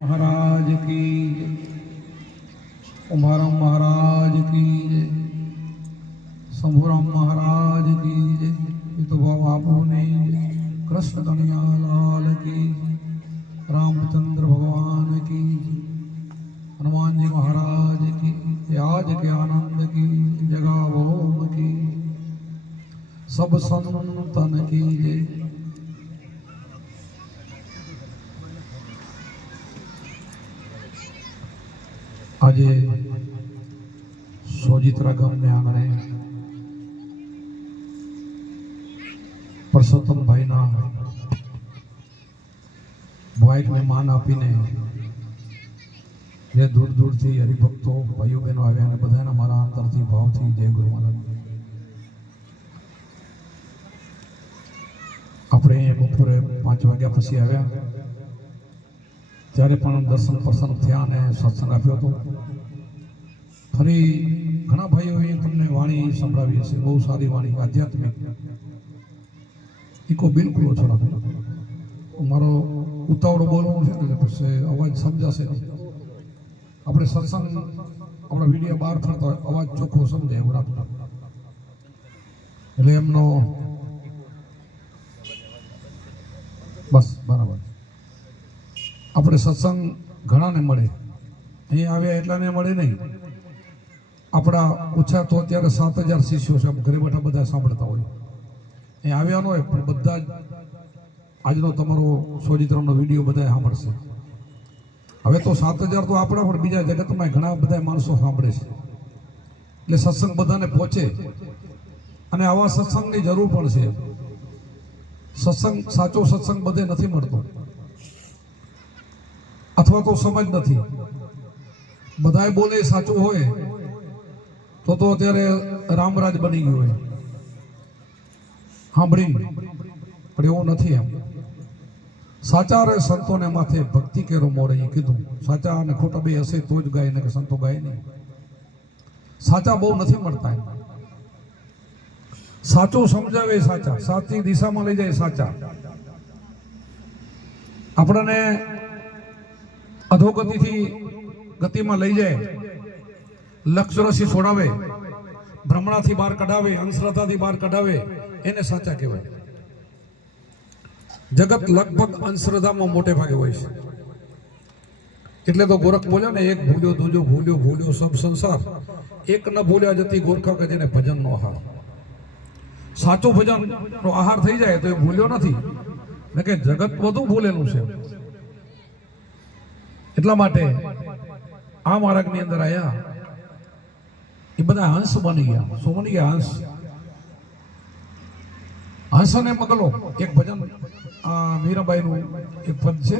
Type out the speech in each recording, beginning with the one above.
महाराज की कुंभाराम महाराज की शंभुराम महाराज की तो बाबू ने कृष्ण कन्हैया लाल की रामचंद्र भगवान की हनुमान जी महाराज की आज के आनंद की जगह भोम की सब संतन की आज सोजित्रा गामने आंगणे परसोत्तम भाई ना वाइट में मान आपीने जे दूर दूर थी हरिभक्तो भाईओ बहनों आव्या ने बधाने मारा अंतरथी भावथी जय गुरु महाराज। આપણે બપોરે 5 વાગ્યા પછી આવ્યા ત્યારે પણ દર્શન પ્રસન્ન થયા અને સત્સંગ આપ્યો હતો। ફરી ઘણા ભાઈઓએ તમને વાણી સંભળાવી હશે, બહુ સારી વાણી આધ્યાત્મિક। ઈકો બિલકુલ ઓછો રાખો, મારો ઉતાવળો બોલવાનું છે એટલે પછી અવાજ સમજાશે નહીં। આપણે સત્સંગ આપણા વિડીયો બહાર કરતા અવાજ ચોખ્ખો સમજે એવું રાખતા, એટલે એમનો બસ બરાબર। આપણે સત્સંગ ઘણાને મળે, અહીં આવ્યા એટલાને મળે નહીં। આપણા ઓછા તો અત્યારે 7000 શિષ્યો છે, ઘરે બેઠા બધા સાંભળતા હોય, અહીં આવ્યા ન હોય પણ બધા જ આજનો તમારો સોજિત્રાનો વિડીયો બધા સાંભળશે। હવે તો 7000 તો આપણા પણ બીજા જગતમાં ઘણા બધા માણસો સાંભળે છે, એટલે સત્સંગ બધાને પહોંચે અને આવા સત્સંગની જરૂર પણ છે। સત્સંગ સાચો સત્સંગ બધે નથી મળતો, અથવા તો સમજ નથી। બધાય બોલે સાચું હોય તો અત્યારે રામરાજ બની ગયું હોય સાંભળી, પણ એવું નથી। એમ સાચા રે સંતોને માથે ભક્તિ કેરો મોડે એ કીધું। સાચા અને ખોટા બે હશે તો જ ગાય ને કે સંતો ગાય નહીં। સાચા બહુ નથી મળતા, સાચું સમજાવે સાચા, સાચી દિશામાં લઈ જાય સાચા, આપણને અધોગતિથી ગતિમાં લઈ જાય, લક્ષરસી છોડાવે, ભ્રમણાથી બહાર કઢાવે, અંધશ્રદ્ધાથી બહાર કઢાવે, એને સાચા કહેવાય। જગત લગભગ અંધશ્રદ્ધામાં મોટે ભાગે હોય છે, એટલે તો ગોરખ બોલ્યો ને, એક ભૂલ્યો દૂજો ભૂલ્યો, ભૂલ્યો સબ સંસાર, એક ન ભૂલ્યા જતી ગોરખા કે જેને ભજનનો આહાર। સાચું ભજનનો આહાર થઈ જાય તો એ ભૂલ્યો નથી, ને કે જગત બધું ભૂલેલું છે। એટલા માટે આ માર્ગની અંદર આયા એ બધા હંસ બની ગયા। શું બની ગયા? હંસ। હંસ અને મગલો એક ભજન મીરાબાઈનું એક પદ છે।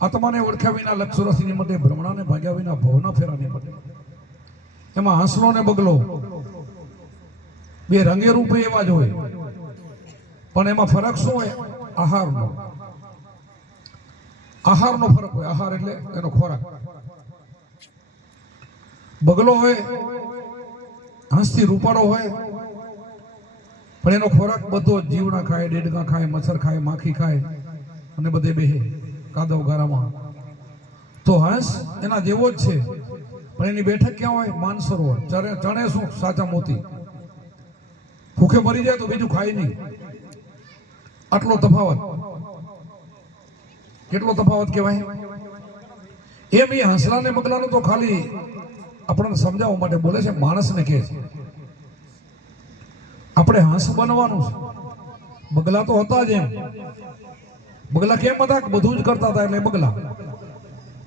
આત્માને ઓળખ્યા વિના લક્ષરસી નિમટે, ભ્રમણાને ભાગ્યા વિના ભવના ફેરા નિમટે। એમાં હંસલો ને બગલો બે રંગે રૂપે એવા જ હોય, પણ એમાં ફરક શું હોય? આહારનો ફરક હોય। આહાર એટલે એનો ખોરાક। બગલો હોય હંસથી રૂપાળો હોય, પણ એનો ખોરાક બધો જીવડા ખાય, ડેડકા ખાય, મચ્છર ખાય, માખી ખાય અને બધે બેહે કાદવ ગારામાં। તો હંસ એના જેવો જ છે, પણ એની બેઠક ક્યાં હોય? માનસરોવર। ચણે શું? સાચા મોતી। ભૂખે મરી જાય તો બીજું ખાય નહીં, આટલો તફાવત। કેટલો તફાવત કહેવાય? એમ એ હંસલા ને બગલાનું તો ખાલી આપણને સમજાવવા માટે બોલે છે, માણસને કહે છે આપણે હંસ બનવાનું છે। બગલા તો હતા જ એમ। બગલા કેમ હતા? બધું જ કરતા હતા, એટલે બગલા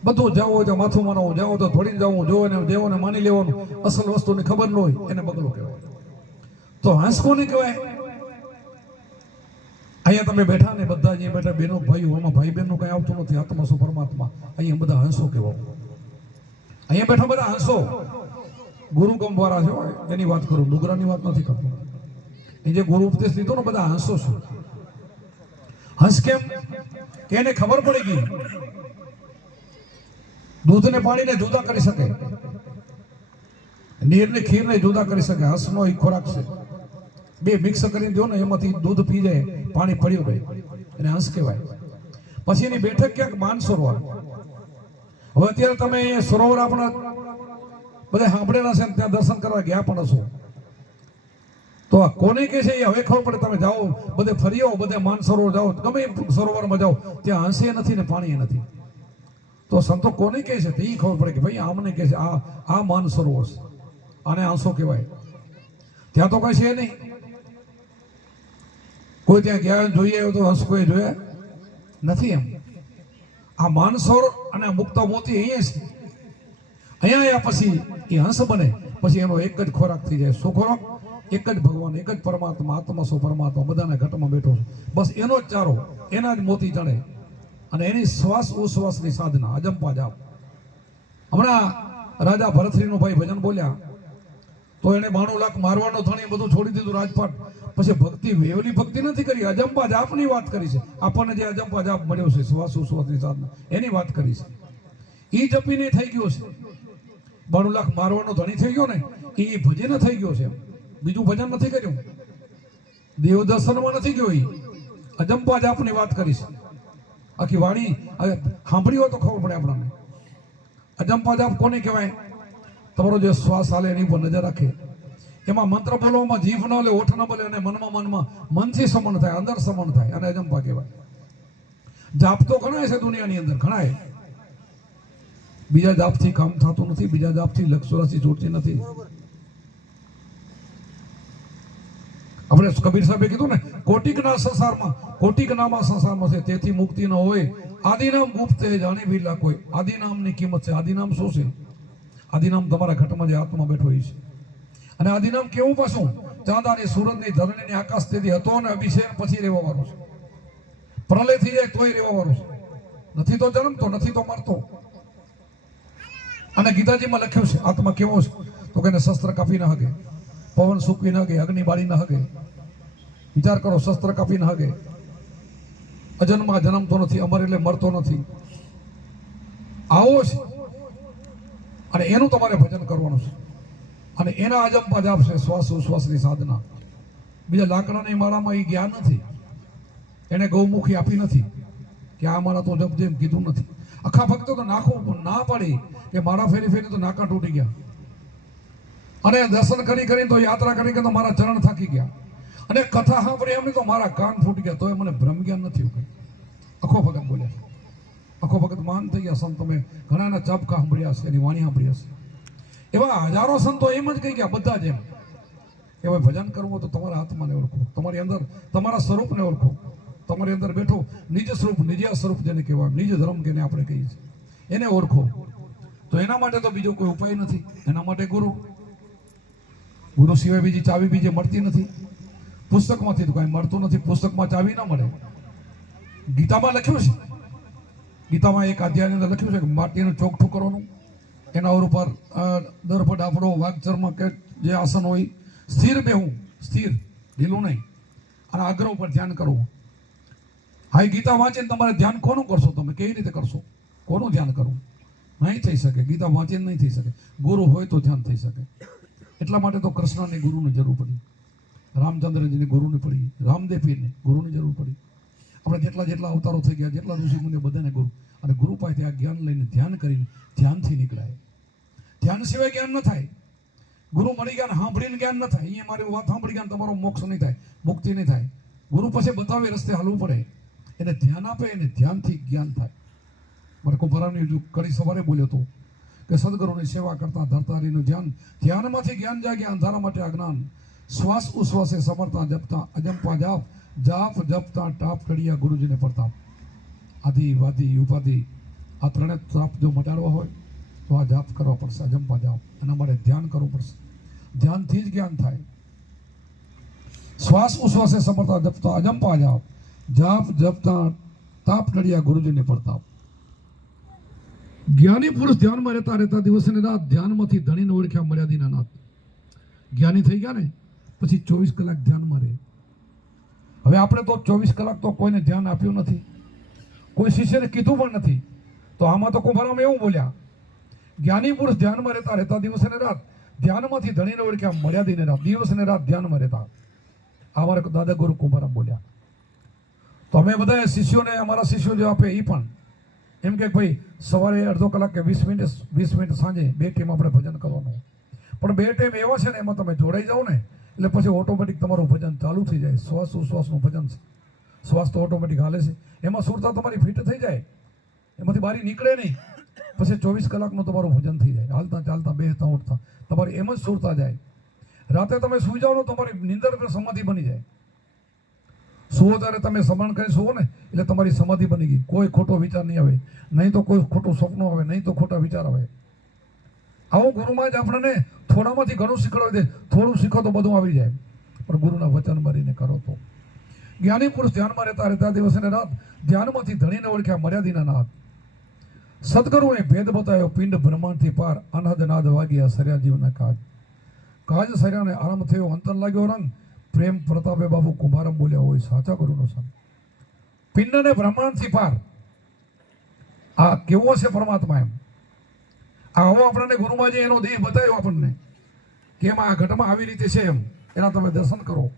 બધું જાવ હોય તો માથું મનાવું, જાવ તો થોડી જવું, જોવો ને જેવોને માની લેવાનું, અસલ વસ્તુની ખબર ન હોય એને બગલો કહેવાય। તો હંસ કોને કહેવાય? અહીંયા તમે બેઠા ને બધા અહીંયા બેઠા બહેનો ભાઈઓ, આમાં ભાઈ બહેનનું કઈ આવતું નથી, આત્મા શું પરમાત્મા, અહીંયા બધા હંસો કહેવાય। અહીંયા બેઠા બધા હંસો, ગુરુ ગમ વાળા છે એની વાત કરું, ડુગરાની વાત નથી કરતો। એ જે ગુરુ ઉપદેશ લીધો ને બધા હંસો છે। હંસ કેમ? કે એને ખબર પડી ગઈ દૂધ ને પાણી ને જુદા કરી શકે, નીર ને ખીર ને જુદા કરી શકે। હંસનો એ ખોરાક છે, બે મિક્સ કરીને જો ને એમાંથી દૂધ પી જાય, પાણી પડ્યું રહે, એને હંસ કહેવાય। પછી એની બેઠક ક્યાંક માનસરોવર, હવે અત્યારે તમે અહીંયા સરોવર આપણા બધા સાંભળેલા છે ને ત્યાં દર્શન કરવા ગયા પણ હશો, તો આ કોને કે છે એ હવે ખબર પડે. તમે જાઓ બધે ફરી આવો, બધે માન સરોવર જાઓ, ગમે સરોવરમાં જાઓ, ત્યાં હંસે નથી ને પાણી નથી, તો સંતો કોને કહે છે તે ખબર પડે કે ભાઈ આમને કહે છે આ માન સરોવર છે, આને આંસો કહેવાય. ત્યાં તો કઈ છે નહીં. કોઈ ત્યાં ગયા જોઈએ તો હંસ કોઈ જોયા નથી. એમ આ માનસરોવર અને મુક્તા મોતી અહીંયા છે. અહીંયા આવ્યા પછી એ હંસ બને, પછી એનો એક જ ખોરાક થઈ જાય. શું ખોરાક? એક જ ભગવાન, એક જ પરમાત્મા, આત્મા સો પરમાત્મા બધાના ઘટમાં બેઠો છે, બસ એનો જ ચારો, એના જ મોતી ચડે, અને એની શ્વાસ ઉશ્વાસની સાધના અજંપા જાપ. હમણાં રાજા ભરતરીનો ભાઈ ભજન બોલ્યા તો એને 92 લાખ મારવાનો ધણી બધું છોડી દીધું રાજપાટ. પછી ભક્તિ વેવલી ભક્તિ નથી કરી, અજંપા જાપની વાત કરી છે. આપણને જે અજંપા જાપ મળ્યો છે શ્વાસ ઉશ્વાસની સાધના, એની વાત કરી છે. એ જપીને થઈ ગયો છે. 92 લાખ મારવાનો ધણી થઈ ગયો ને, એ ભજન થઈ ગયો છે. બીજું ભજન નથી કર્યું, દેવ દર્શનમાં નથી ગયો. એ અજંપા જાપની વાત કરી છે. આખી વાણી સાંભળી હોય તો ખબર પડે આપણને. અજંપા જાપ કોને કહેવાય? તમારો જે શ્વાસ હાલે એની ઉપર નજર રાખે, એમાં મંત્ર બોલવામાં જીભ ન લે, ઓઠ ન બોલે, અને મનમાં મનથી સમન થાય, અંદર સમન થાય, અને અજંપા કહેવાય. જાપ તો ઘણા છે દુનિયાની અંદર, ઘણા. બીજા જાપથી કામ થતું નથી, બીજા જાપથી લક્ષ રાશિ જોડતી નથી. આપણે કબીર સાહેબે કીધું ને, કોટિકના સંસારમાં, કોટિકનામાં સંસારમાં છે, તેથી મુક્તિ ન હોય. આદિનામ ગુપ્ત જાણી બી લાખ હોય. આદિનામની કિંમત છે. આદિનામ શું છે? આદિનામ તમારા ઘટમાં જે આત્મા બેઠો હોય છે. અને આદિનામ કેવું પાછું? ચાંદાની, સુરતની, ધરણીની, આકાશ તેથી હતો અને અભિષેક પછી રહેવા વાળું છે. પ્રલય થઈ જાય તોય રહેવા વાળું છે. નથી તો જન્મતો, નથી તો મરતો. અને ગીતાજીમાં લખ્યું છે આત્મા કેવો છે, તો કે શસ્ત્ર કાપી ના હગે, પવન સૂકવી ના હગે, અગ્નિ બાળી ના હગે. વિચાર કરો, શસ્ત્ર કાપી ના હગે, અજન્મા જન્મતો નથી, અમર એટલે મરતો નથી. આવો છે, અને એનું તમારે ભજન કરવાનું છે. અને એના અજંપા જાપ છે શ્વાસ ઉશ્વાસની સાધના. બીજા લાકડાની માળામાં એ જ્ઞાન નથી, એને ગૌમુખી આપી નથી કે આ માળા તો જપ જેમ કીધું નથી. આખા ભક્તો તો નાખવું ના પાડી કે મારા ફેરી તો નાકા તૂટી ગયા, અને દર્શન કરી તો યાત્રા કરી તો મારા ચરણ થાકી ગયા, અને કથા સાંભળી એમની તો મારા કાન ફૂટી ગયા, તોય મને બ્રહ્મ જ્ઞાન નથી. આખો ભગત બોલ્યા, આખો ભગત માન થઈ ગયા. સંત તમે ઘણાના ચાબકા સાંભળ્યા છે, એની વાણી સાંભળ્યા છે. એવા હજારો સંતો એમ જ કહી ગયા, બધા જ એમ કે ભાઈ ભજન કરવું તો તમારા આત્માને ઓળખો, તમારી અંદર તમારા સ્વરૂપને ઓળખો. તમારી અંદર બેઠો નિજ સ્વરૂપ, નિજ્યા સ્વરૂપ જેને કહેવાય, નિજ ધર્મ જેને આપણે કહીએ છીએ, એને ઓળખો. તો એના માટે તો બીજો કોઈ ઉપાય નથી. એના માટે ગુરુ સિવાય બીજી ચાવી બીજી મળતી નથી. પુસ્તકમાંથી તો કાંઈ મળતું નથી. પુસ્તકમાં ચાવી ના મળે. ગીતામાં લખ્યું છે, ગીતામાં એક અધ્યાયની અંદર લખ્યું છે કે માટીનું ચોકઠું કરવાનું, એના ઉપર દર્ભ ડાફડો વાઘચર્મ કે જે આસન હોય, સ્થિર બેહું, સ્થિર, ઢીલું નહીં, અને આગ્રહ ઉપર ધ્યાન કરવું. હા, ગીતા વાંચીને તમારે ધ્યાન કોનું કરશો? તમે કેવી રીતે કરશો? કોનું ધ્યાન કરવું? નહીં થઈ શકે. ગીતા વાંચીને નહીં થઈ શકે. ગુરુ હોય તો ધ્યાન થઈ શકે. એટલા માટે તો કૃષ્ણની ગુરુની જરૂર પડી, રામચંદ્રજીની ગુરુની પડી, રામદેવ પીરની ગુરુની જરૂર પડી. આપણે જેટલા અવતારો થઈ ગયા, જેટલા ઋષિ મુનિ બધાને ગુરુ. અને ગુરુ પાસેથી આ જ્ઞાન લઈને ધ્યાન કરીને ધ્યાનથી નીકળાય. ધ્યાન સિવાય જ્ઞાન ન થાય. ગુરુ મળી ગયા સાંભળીને જ્ઞાન ન થાય. અહીંયા મારી વાત સાંભળી ગયા તમારો મોક્ષ નહીં થાય, મુક્તિ નહીં થાય. ગુરુ પછી બતાવે રસ્તે હાલવું પડે. એને ધ્યાન આપે, એને ધ્યાનથી જ્ઞાન થાય. મારે કુંભારાની કડી સવારે બોલ્યો હતો કે સદગુરુની સેવા કરતા ધરતારીનું ધ્યાન, ધ્યાનમાંથી જ્ઞાન જાગ્યા, અંધારા માટે અજ્ઞાન. શ્વાસ ઉશ્વાસે સમરતા જપતા અજંપા જાપ, જાપ જપતા ટાપ ટળિયા ગુરુજીને પ્રતાપ. આદિ વાદી ઉપાધિ આ ત્રણે તાપ જો મટાડવા હોય તો આ જાપ કરવા પડશે, અજંપા જાપ. એના માટે ધ્યાન કરવું પડશે. ધ્યાનથી જ જ્ઞાન થાય. શ્વાસ ઉશ્વાસે સમરતા જપતા અજંપા જાપ, જાપ જપતા તાપ ટળિયા ગુરુજીને પ્રતાપ. જ્ઞાની પુરુષ ધ્યાનમાં રહેતા દિવસે ને રાત ધ્યાનમાંથી ધણીને ઓળખ્યા મર્યાદિના નાથ. જ્ઞાની થઈ ગયા ને પછી 24 કલાક ધ્યાનમાં રહે. હવે આપણે તો 24 કલાક તો કોઈને ધ્યાન આપ્યું નથી, કોઈ શિષ્યને કીધું પણ નથી. તો આમાં તો કુંભારામાં એવું બોલ્યા, જ્ઞાની પુરુષ ધ્યાનમાં રહેતા દિવસે ને રાત ધ્યાનમાંથી ધણીને ઓળખ્યા મર્યાદિને રાત, દિવસ ને રાત ધ્યાનમાં રહેતા. આ મારા દાદા ગુરુ કુંભારામ બોલ્યા. તો અમે બધા શિષ્યોને, અમારા શિષ્યો જે આપે એ પણ એમ કે ભાઈ સવારે અડધો કલાક કે 20 મિનિટ સાંજે 2 ટાઈમ આપણે ભજન કરવાનું. પણ 2 ટાઈમ એવા છે ને એમાં તમે જોડાઈ જાઓ ને એટલે પછી ઓટોમેટિક તમારું ભજન ચાલુ થઈ જાય. શ્વાસ ઉશ્વાસનું ભજન છે. શ્વાસ તો ઓટોમેટિક હાલે છે, એમાં સુરતા તમારી ફિટ થઈ જાય, એમાંથી બહાર નીકળે નહીં. પછી 24 કલાકનું તમારું ભજન થઈ જાય. હાલતા ચાલતા બેહતા ઉઠતા તમારી એમ જ સુરતા જાય. રાતે તમે સુઈ જાઓ તો તમારી નિંદર સમાધિ બની જાય. સુવો ત્યારે તમે સમરણ કરી સુવો ને એટલે તમારી સમાધિ બની ગઈ. કોઈ ખોટો વિચાર નહીં આવે, નહીં તો કોઈ ખોટું સપનું આવે, નહીં તો ખોટા વિચાર આવે. આવો ગુરુમાં જ આપણને થોડામાંથી ઘણું શીખવાડી દે. થોડું શીખો તો બધું આવી જાય, પણ ગુરુના વચન મારીને કરો તો. જ્ઞાની પુરુષ ધ્યાનમાં રહેતા રહેતા દિવસ અને રાત ધ્યાનમાંથી ધણીને ઓળખ્યા મર્યાદિના નાથ. સદગુરુએ ભેદ બતાવ્યો પિંડ બ્રહ્માંડથી પાર. અનહદ નાદ વાગ્યા સર્યા જીવના કાજ. કાજ સર્યાને આરંભ થયો અંતર લાગ્યો રંગ. પ્રેમ પ્રતાપે બાબુ કુંભારમ બોલ્યા હોય સાચા ગુરુનો સંગ. પિંડ ને બ્રહ્માંડથી પાર, આ કેવો છે પરમાત્મા એમ. આવો આપણને ગુરુમાં એનો દેહ બતાવ્યો આપણને કે એમાં આ ઘટમાં આવી રીતે છે એમ. એના તમે દર્શન કરો.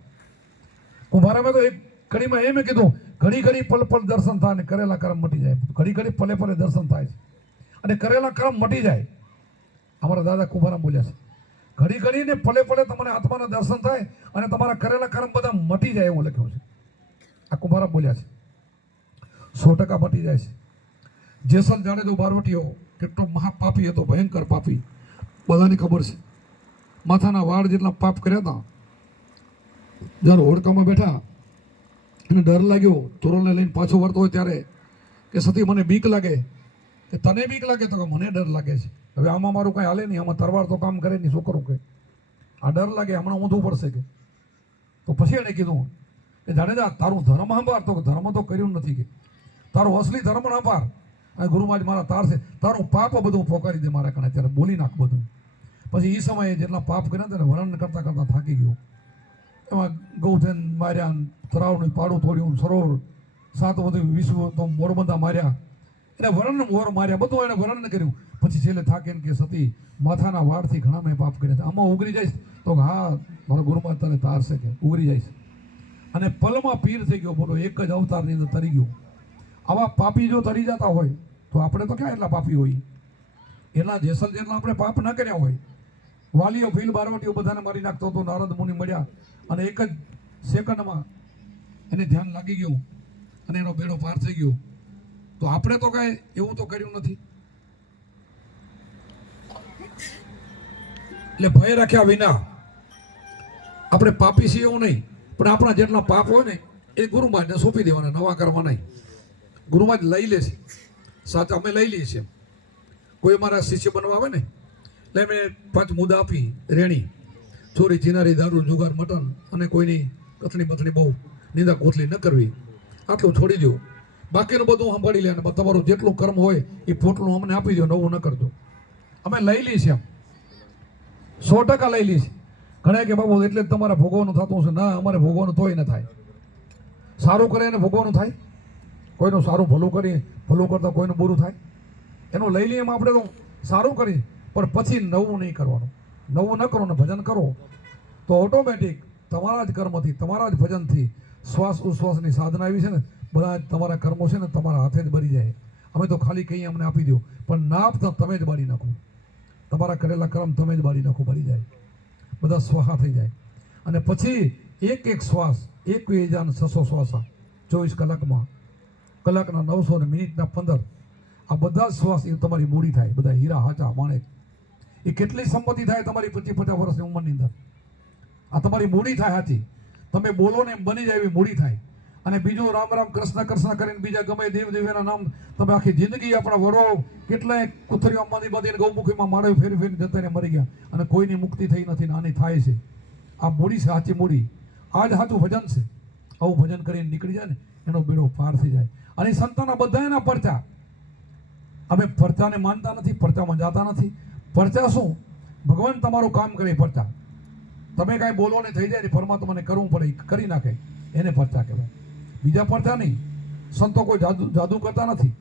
કુંભારામે તો એક કડીમાં એમ કીધું ઘડી ઘડી પલ પલ દર્શન થાય અને કરેલા કર્મ મટી જાય. ઘડી ઘડી પલે પલે દર્શન થાય છે અને કરેલા કર્મ મટી જાય. અમારા દાદા કુંભારામ બોલ્યા છે ઘડી ઘડી ને પલે પલે તમને આત્માના દર્શન થાય અને તમારા કરેલા કર્મ બધા મટી જાય એવું લખ્યું છે. આ કુંભારામ બોલ્યા છે. 100% મટી જાય છે. જેસલ જાડેજો બારવટીયો કેટલો મહાપાપી હતો, ભયંકર પાપી, બધાને ખબર છે. માથાના વાળ જેટલા પાપ કર્યા હતા. જ્યારે હોડકામાં બેઠા એને ડર લાગ્યો, તોરણને લઈને પાછો વળતો હોય ત્યારે કે સતી મને બીક લાગે. કે તને બીક લાગે? તો કે મને ડર લાગે છે. હવે આમાં મારું કાંઈ હાલે નહીં, આમાં તરવાર તો કામ કરે નહીં. શું કરું કે આ ડર લાગે, હમણાં ઊંધું પડશે કે. તો પછી એણે કીધું કે જાડેજા તારું ધર્મ સંભાળ. તો ધર્મ તો કર્યું નથી કે તારો અસલી ધર્મ સંભાળ. અને ગુરુમાં જ મારા તાર છે, તારું પાપ બધું પોકારી દે મારા કણે. ત્યારે બોલી નાખ બધું. પછી એ સમયે જેટલા પાપ કર્યા તેને વર્ણન કરતા કરતા થાકી ગયો. એમાં ગૌધન માર્યા, તળાવનું પાડું તોડ્યું, સરોવર 7 બધું વિશ્વ તો મોરબંધા માર્યા, એને વર્ણન મોર માર્યા, બધું એને વર્ણન કર્યું. પછી છેલ્લે થાકીને કે સતી માથાના વાળથી ઘણા મેં પાપ કર્યા હતા, આમાં ઉગરી જઈશ? તો હા મારા ગુરુમાં તને તાર છે કે ઉગરી જઈશ. અને પલમાં પીર થઈ ગયો. બોલો, એક જ અવતારની અંદર તરી ગયો. આવા પાપી જો તરી જતા હોય તો આપણે તો ક્યાં એટલા પાપી હોય? એના જેસલ જેટલા આપણે પાપ ન કર્યા હોય. વાલીઓ ભીલ બારવટીઓ બધાને મારી નાખતો હતો. નારદ મુનિ મળ્યા અને એક જ સેકન્ડમાં એને ધ્યાન લાગી ગયું અને એનો બેડો પાર થઈ ગયો. તો આપણે તો કાંઈ એવું તો કર્યું નથી. એટલે ભય રાખ્યા વિના આપણે પાપી છીએ એવું નહીં, પણ આપણા જેટલા પાપ હોય ને એ ગુરુમાં જ સોંપી દેવાના, નવા કરવા નહીં. ગુરુમાં જ લઈ લે છે. સાચા અમે લઈ લઈએ છીએ. કોઈ મારા શિષ્ય બનવા આવે ને એટલે મેં 5 મુદ્દા આપી. રેણી, ચોરી, ચિનારી, દારૂ, જુગાર, મટન અને કોઈની કથણી બથણી બહુ નિંદા કોથળી ન કરવી, આટલું છોડી દો. બાકીનું બધું સંભાળી લે અને તમારું જેટલું કર્મ હોય એ પોટલું અમને આપી દો, નવું ન કરજો. અમે લઈ લઈએ છીએ, 100% લઈ લઈએ છીએ. ઘણા કે બાબુ એટલે જ તમારે ભોગવવાનું થતું હશે. ના, અમારે ભોગવવાનું તોય ન થાય. સારું કરે એને ભોગવવાનું થાય. કોઈનું સારું ભલું કરીએ, ભલું કરતાં કોઈનું બુરું થાય. એનું લઈ લઈએ એમાં આપણે તો સારું કરીએ, પણ પછી નવું નહીં કરવાનું. નવું ન કરો ને ભજન કરો તો ઓટોમેટિક તમારા જ કર્મથી, તમારા જ ભજનથી, શ્વાસ ઉશ્વાસની સાધના આવી છે ને, બધા તમારા કર્મો છે ને તમારા હાથે જ ભરી જાય. અમે તો ખાલી કહીએ અમને આપી દો, પણ ના આપતા તમે જ બાળી નાખો. તમારા કરેલા કર્મ તમે જ બાળી નાખો, ભરી જાય, બધા સ્વાહા થઈ જાય. અને પછી એક એક શ્વાસ, 21,600 શ્વાસ 24 કલાકમાં, કલાકના 900 ને મિનિટના 15, આ બધા શ્વાસ એ તમારી મૂડી થાય. બધા હીરા હાચા માણેક. એ કેટલી સંપત્તિ થાય તમારી 25-50 વર્ષની ઉંમરની અંદર? આ તમારી મૂડી થાય સાચી. તમે બોલો ને એમ બની જાય એવી મૂડી થાય. અને બીજું રામ રામ કૃષ્ણ કૃષ્ણ કરીને બીજા ગમે દેવ દેવીના નામ તમે આખી જિંદગી આપણા વડો કેટલાય કુથરીઓ બાંધીને ગૌમુખીમાં માળવી ફેરી ફેરી જતા મરી ગયા અને કોઈની મુક્તિ થઈ નથી. નાની થાય છે. આ મૂડી છે, સાચી મૂડી. આ જ સાચું ભજન છે. આવું ભજન કરીને નીકળી જાય ને એનો બેડો પાર થઈ જાય. અને સંતાનના બધા એના પરચા. અમે પરચાને માનતા નથી, પરચામાં જતા નથી. પરચા શું? ભગવાન તમારું કામ કરે પરચા. તમે કાંઈ બોલો ને થઈ જાય ને પરમાત્માને કરવું પડે, કરી નાખે, એને પરચા કહેવાય. બીજા પરચા નહીં. સંતો કોઈ જાદુ કરતા નથી,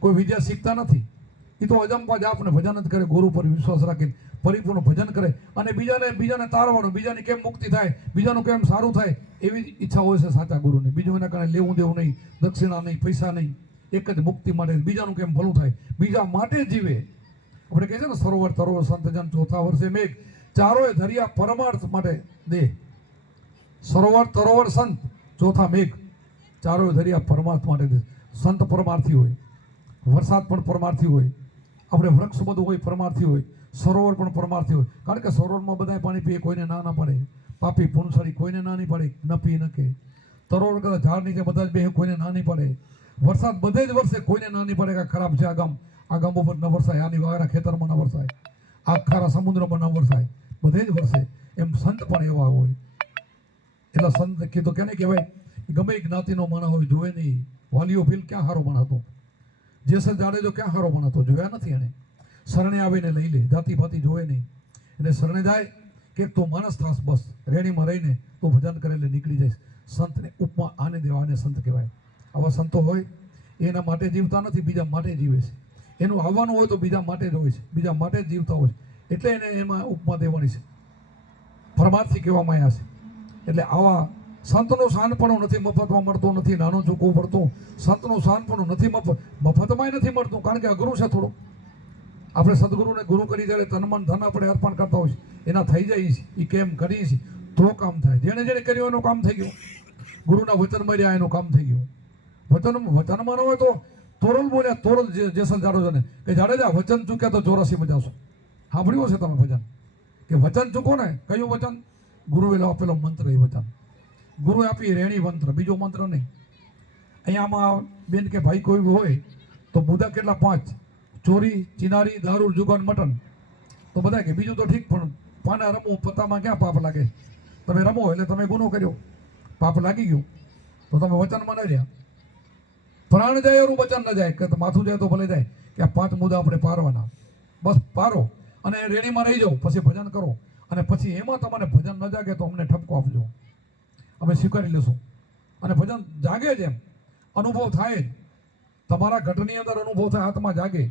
કોઈ વિદ્યા શીખતા નથી. એ તો અજંપા જાપને ભજન જ કરે, ગુરુ પર વિશ્વાસ રાખીને પરિપૂર્ણ ભજન કરે અને બીજાને તારવાનું, બીજાની કેમ મુક્તિ થાય, બીજાનું કેમ સારું થાય એવી ઈચ્છા હોય છે સાચા ગુરુની. બીજું એના કારણે લેવું દેવું નહીં, દક્ષિણા નહીં, પૈસા નહીં. એક જ મુક્તિ માટે, બીજાનું કેમ ભલું થાય, બીજા માટે જીવે. આપણે કહે છે ને સરોવર તરોવર સંતજન ચોથા વર્ષે મેઘ, ચારોય ધરિયા પરમાર્થ માટે દે. સરોવર તરોવર સંત ચોથા મેઘ, ચારોય ધરિયા પરમાર્થ માટે દે. સંત પરમાર્થી હોય, વરસાદ પણ પરમાર્થી હોય, આપણે વૃક્ષ બધું હોય પરમાર્થી હોય, સરોવર પણ પરમાર્થી હોય. કારણ કે સરોવરમાં બધાય પાણી પીએ, કોઈને ના પડે. પાપી પૂંછડી કોઈને ના નહીં પડે, ન પી ન કે. તરોવર કદાચ ઝાડ નીચે બધા જ બે, કોઈને ના નહીં પડે. વરસાદ બધે જ વરસે, કોઈને ના નહીં પડે કે ખરાબ છે આ ગામ ઉપર ન વરસાય, આની વાગરા ખેતરમાં ન વરસાય, આ ખારા સમુદ્રમાં ન વરસાય, બધે જ વરસે. એમ સંત પણ એવા હોય. એટલે સંત કીધું કેને કહેવાય? ગમે એ જ્ઞાતિનો માણસ હોય, જોવે નહીં. વાલીઓ ભીલ ક્યાં હારો પણ હતો, જેસલ જાડેજો ક્યાં હારો પણ હતો, જોયા નથી એને. શરણે આવીને લઈ લે, જાતિ ભાતિ જોવે નહીં. એટલે શરણે જાય કે તું માણસ થાસ, બસ રેણીમાં રહીને તું ભજન કરે એટલે નીકળી જાય. સંતને ઉપમા આને દેવા, આને સંત કહેવાય. આવા સંતો હોય એના માટે જીવતા નથી, બીજા માટે જીવે છે. એનું આવવાનું હોય તો બીજા માટે જ હોય છે, બીજા માટે જ જીવતા હોય છે. એટલે એને એમાં ઉપમા દેવાની છે, પરમાર્થી કહેવામાં આવ્યા છે. એટલે આવા સંતનું શાનપણું નથી મફતમાં મળતું, નથી નાનું ચૂકવું પડતું. સંતનું શાનપણું નથી મફતમાં નથી મળતું, કારણ કે અઘરું છે થોડું. આપણે સદગુરુને ગુરુ કરી જ્યારે તન મન ધન આપણે અર્પણ કરતા હોય છે, એના થઈ જાય છે. એ કેમ કરીએ છીએ તો કામ થાય. જેણે જેણે કર્યું એનું કામ થઈ ગયું. ગુરુના વચનમાં રહ્યા એનું કામ થઈ ગયું. વચનમાં ન હોય તો તોરલ બોલ્યા, તોરલ જેસલ જાડેજાને કે જાડેજા વચન ચૂક્યા તો 84 જાશો. સાંભળ્યું હશે તમે ભજન કે વચન ચૂકો ને, કયું વચન? ગુરુએ આપેલો મંત્ર, એ વચન ગુરુએ આપી રેણી મંત્ર, બીજો મંત્ર નહીં. અહીંયામાં બેન કે ભાઈ કોઈ હોય તો બુધા કેટલા 5? ચોરી, ચિનારી, દારૂ, જુગાર, મટન. તો બધા કે બીજું તો ઠીક, પણ પાના રમવું પત્તામાં ક્યાં પાપ લાગે? તમે રમો એટલે તમે ગુનો કર્યો, પાપ લાગી ગયું, તો તમે વચનમાં ન રહ્યા. પ્રાણ જાય એવું વચન ન જાય, કે માથું જાય તો ભલે જાય, કે આ 5 મુદ્દા આપણે પારવાના. બસ પારો અને રેડીમાં રહી જાઓ, પછી ભજન કરો. અને પછી એમાં તમારે ભજન ન જાગે તો અમને ઠપકો આપજો, અમે સ્વીકારી લેશું. અને ભજન જાગે જ, એમ અનુભવ થાય જ. તમારા ઘટની અંદર અનુભવ થાય, આત્મા જાગે.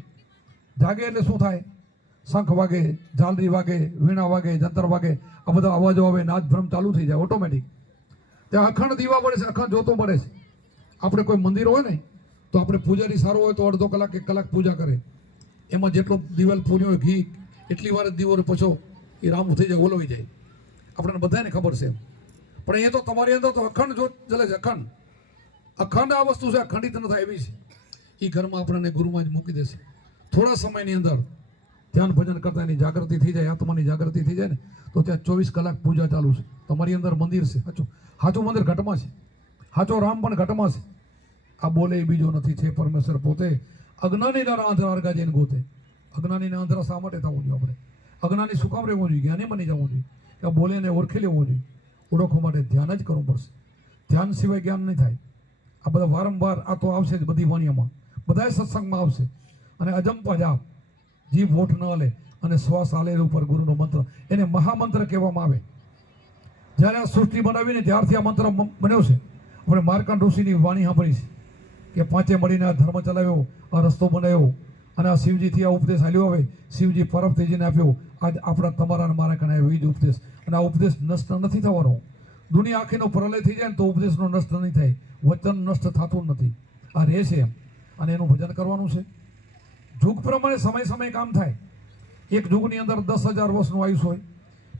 જાગે એટલે શું થાય? શંખ વાગે, ઝાલરી વાગે, વીણા વાગે, જંતર વાગે, આ બધા અવાજો આવે, નાદ ભ્રમ ચાલુ થઈ જાય ઓટોમેટિક. ત્યાં અખંડ દીવા પડે છે, અખંડ જોતો પડે છે. આપણે કોઈ મંદિર હોય ને તો આપણે પૂજારી સારો હોય તો અડધો કલાક 1 કલાક પૂજા કરે. એમાં જેટલો દિવાલ પૂર્યો હોય ઘી, એટલી વાર જ દીવો પછો એ રામ થઈ જાય, ઓલવી જાય. આપણને બધાને ખબર છે. પણ એ તો તમારી અંદર તો અખંડ જોત જલે છે. અખંડ આ વસ્તુ છે, અખંડિત ન થાય એવી છે. એ ઘરમાં આપણને ગુરુમાં જ મૂકી દેશે. થોડા સમયની અંદર ધ્યાન ભજન કરતા એની જાગૃતિ થઈ જાય, આત્માની જાગૃતિ થઈ જાય ને, તો ત્યાં 24 કલાક પૂજા ચાલુ છે. તમારી અંદર મંદિર છે. સાચું મંદિર ઘટમાં છે, સાચો રામ પણ ઘટમાં છે. આ બોલે એ બીજો નથી, છે પરમેશ્વર પોતે. અજ્ઞાનીના આંધળા અરગા જઈને ગોતે. અજ્ઞાનીના આંધળા શા માટે થવું જોઈએ? આપણે અજ્ઞાની શું કામ રહેવું જોઈએ? જ્ઞાની બની જવું જોઈએ. કે બોલે ને ઓળખી લેવું જોઈએ. ઓળખવા માટે ધ્યાન જ કરવું પડશે. ધ્યાન સિવાય જ્ઞાન નહીં થાય. આ બધા વારંવાર આ તો આવશે જ, બધી વાણીઓમાં, બધા સત્સંગમાં આવશે. અને અજંપા જાપ, જીભ હોઠ ન લે અને શ્વાસ આલે ઉપર ગુરુનો મંત્ર, એને મહામંત્ર કહેવામાં આવે. જ્યારે આ સૃષ્ટિ બનાવીને ત્યારથી આ મંત્ર બન્યો છે. આપણે માર્કંડ ઋષિની વાણી સાંભળી છે કે 5 મળીને આ ધર્મ ચલાવ્યો, આ રસ્તો બનાવ્યો, અને આ શિવજીથી આ ઉપદેશ આલ્યો આવે. શિવજી પાર્વતીજીને આપ્યો. આજ આપણા તમારા અને મારા કણે આવ્યો એ જ ઉપદેશ. અને આ ઉપદેશ નષ્ટ નથી થવાનો. દુનિયા આખીનો પ્રલય થઈ જાય ને તો ઉપદેશનો નષ્ટ નહીં થાય. વચન નષ્ટ થતું નથી, આ રહે છે એમ. અને એનું ભજન કરવાનું છે. યુગ પ્રમાણે સમય કામ થાય. એક યુગની અંદર 10,000 વર્ષનું આયુષ હોય,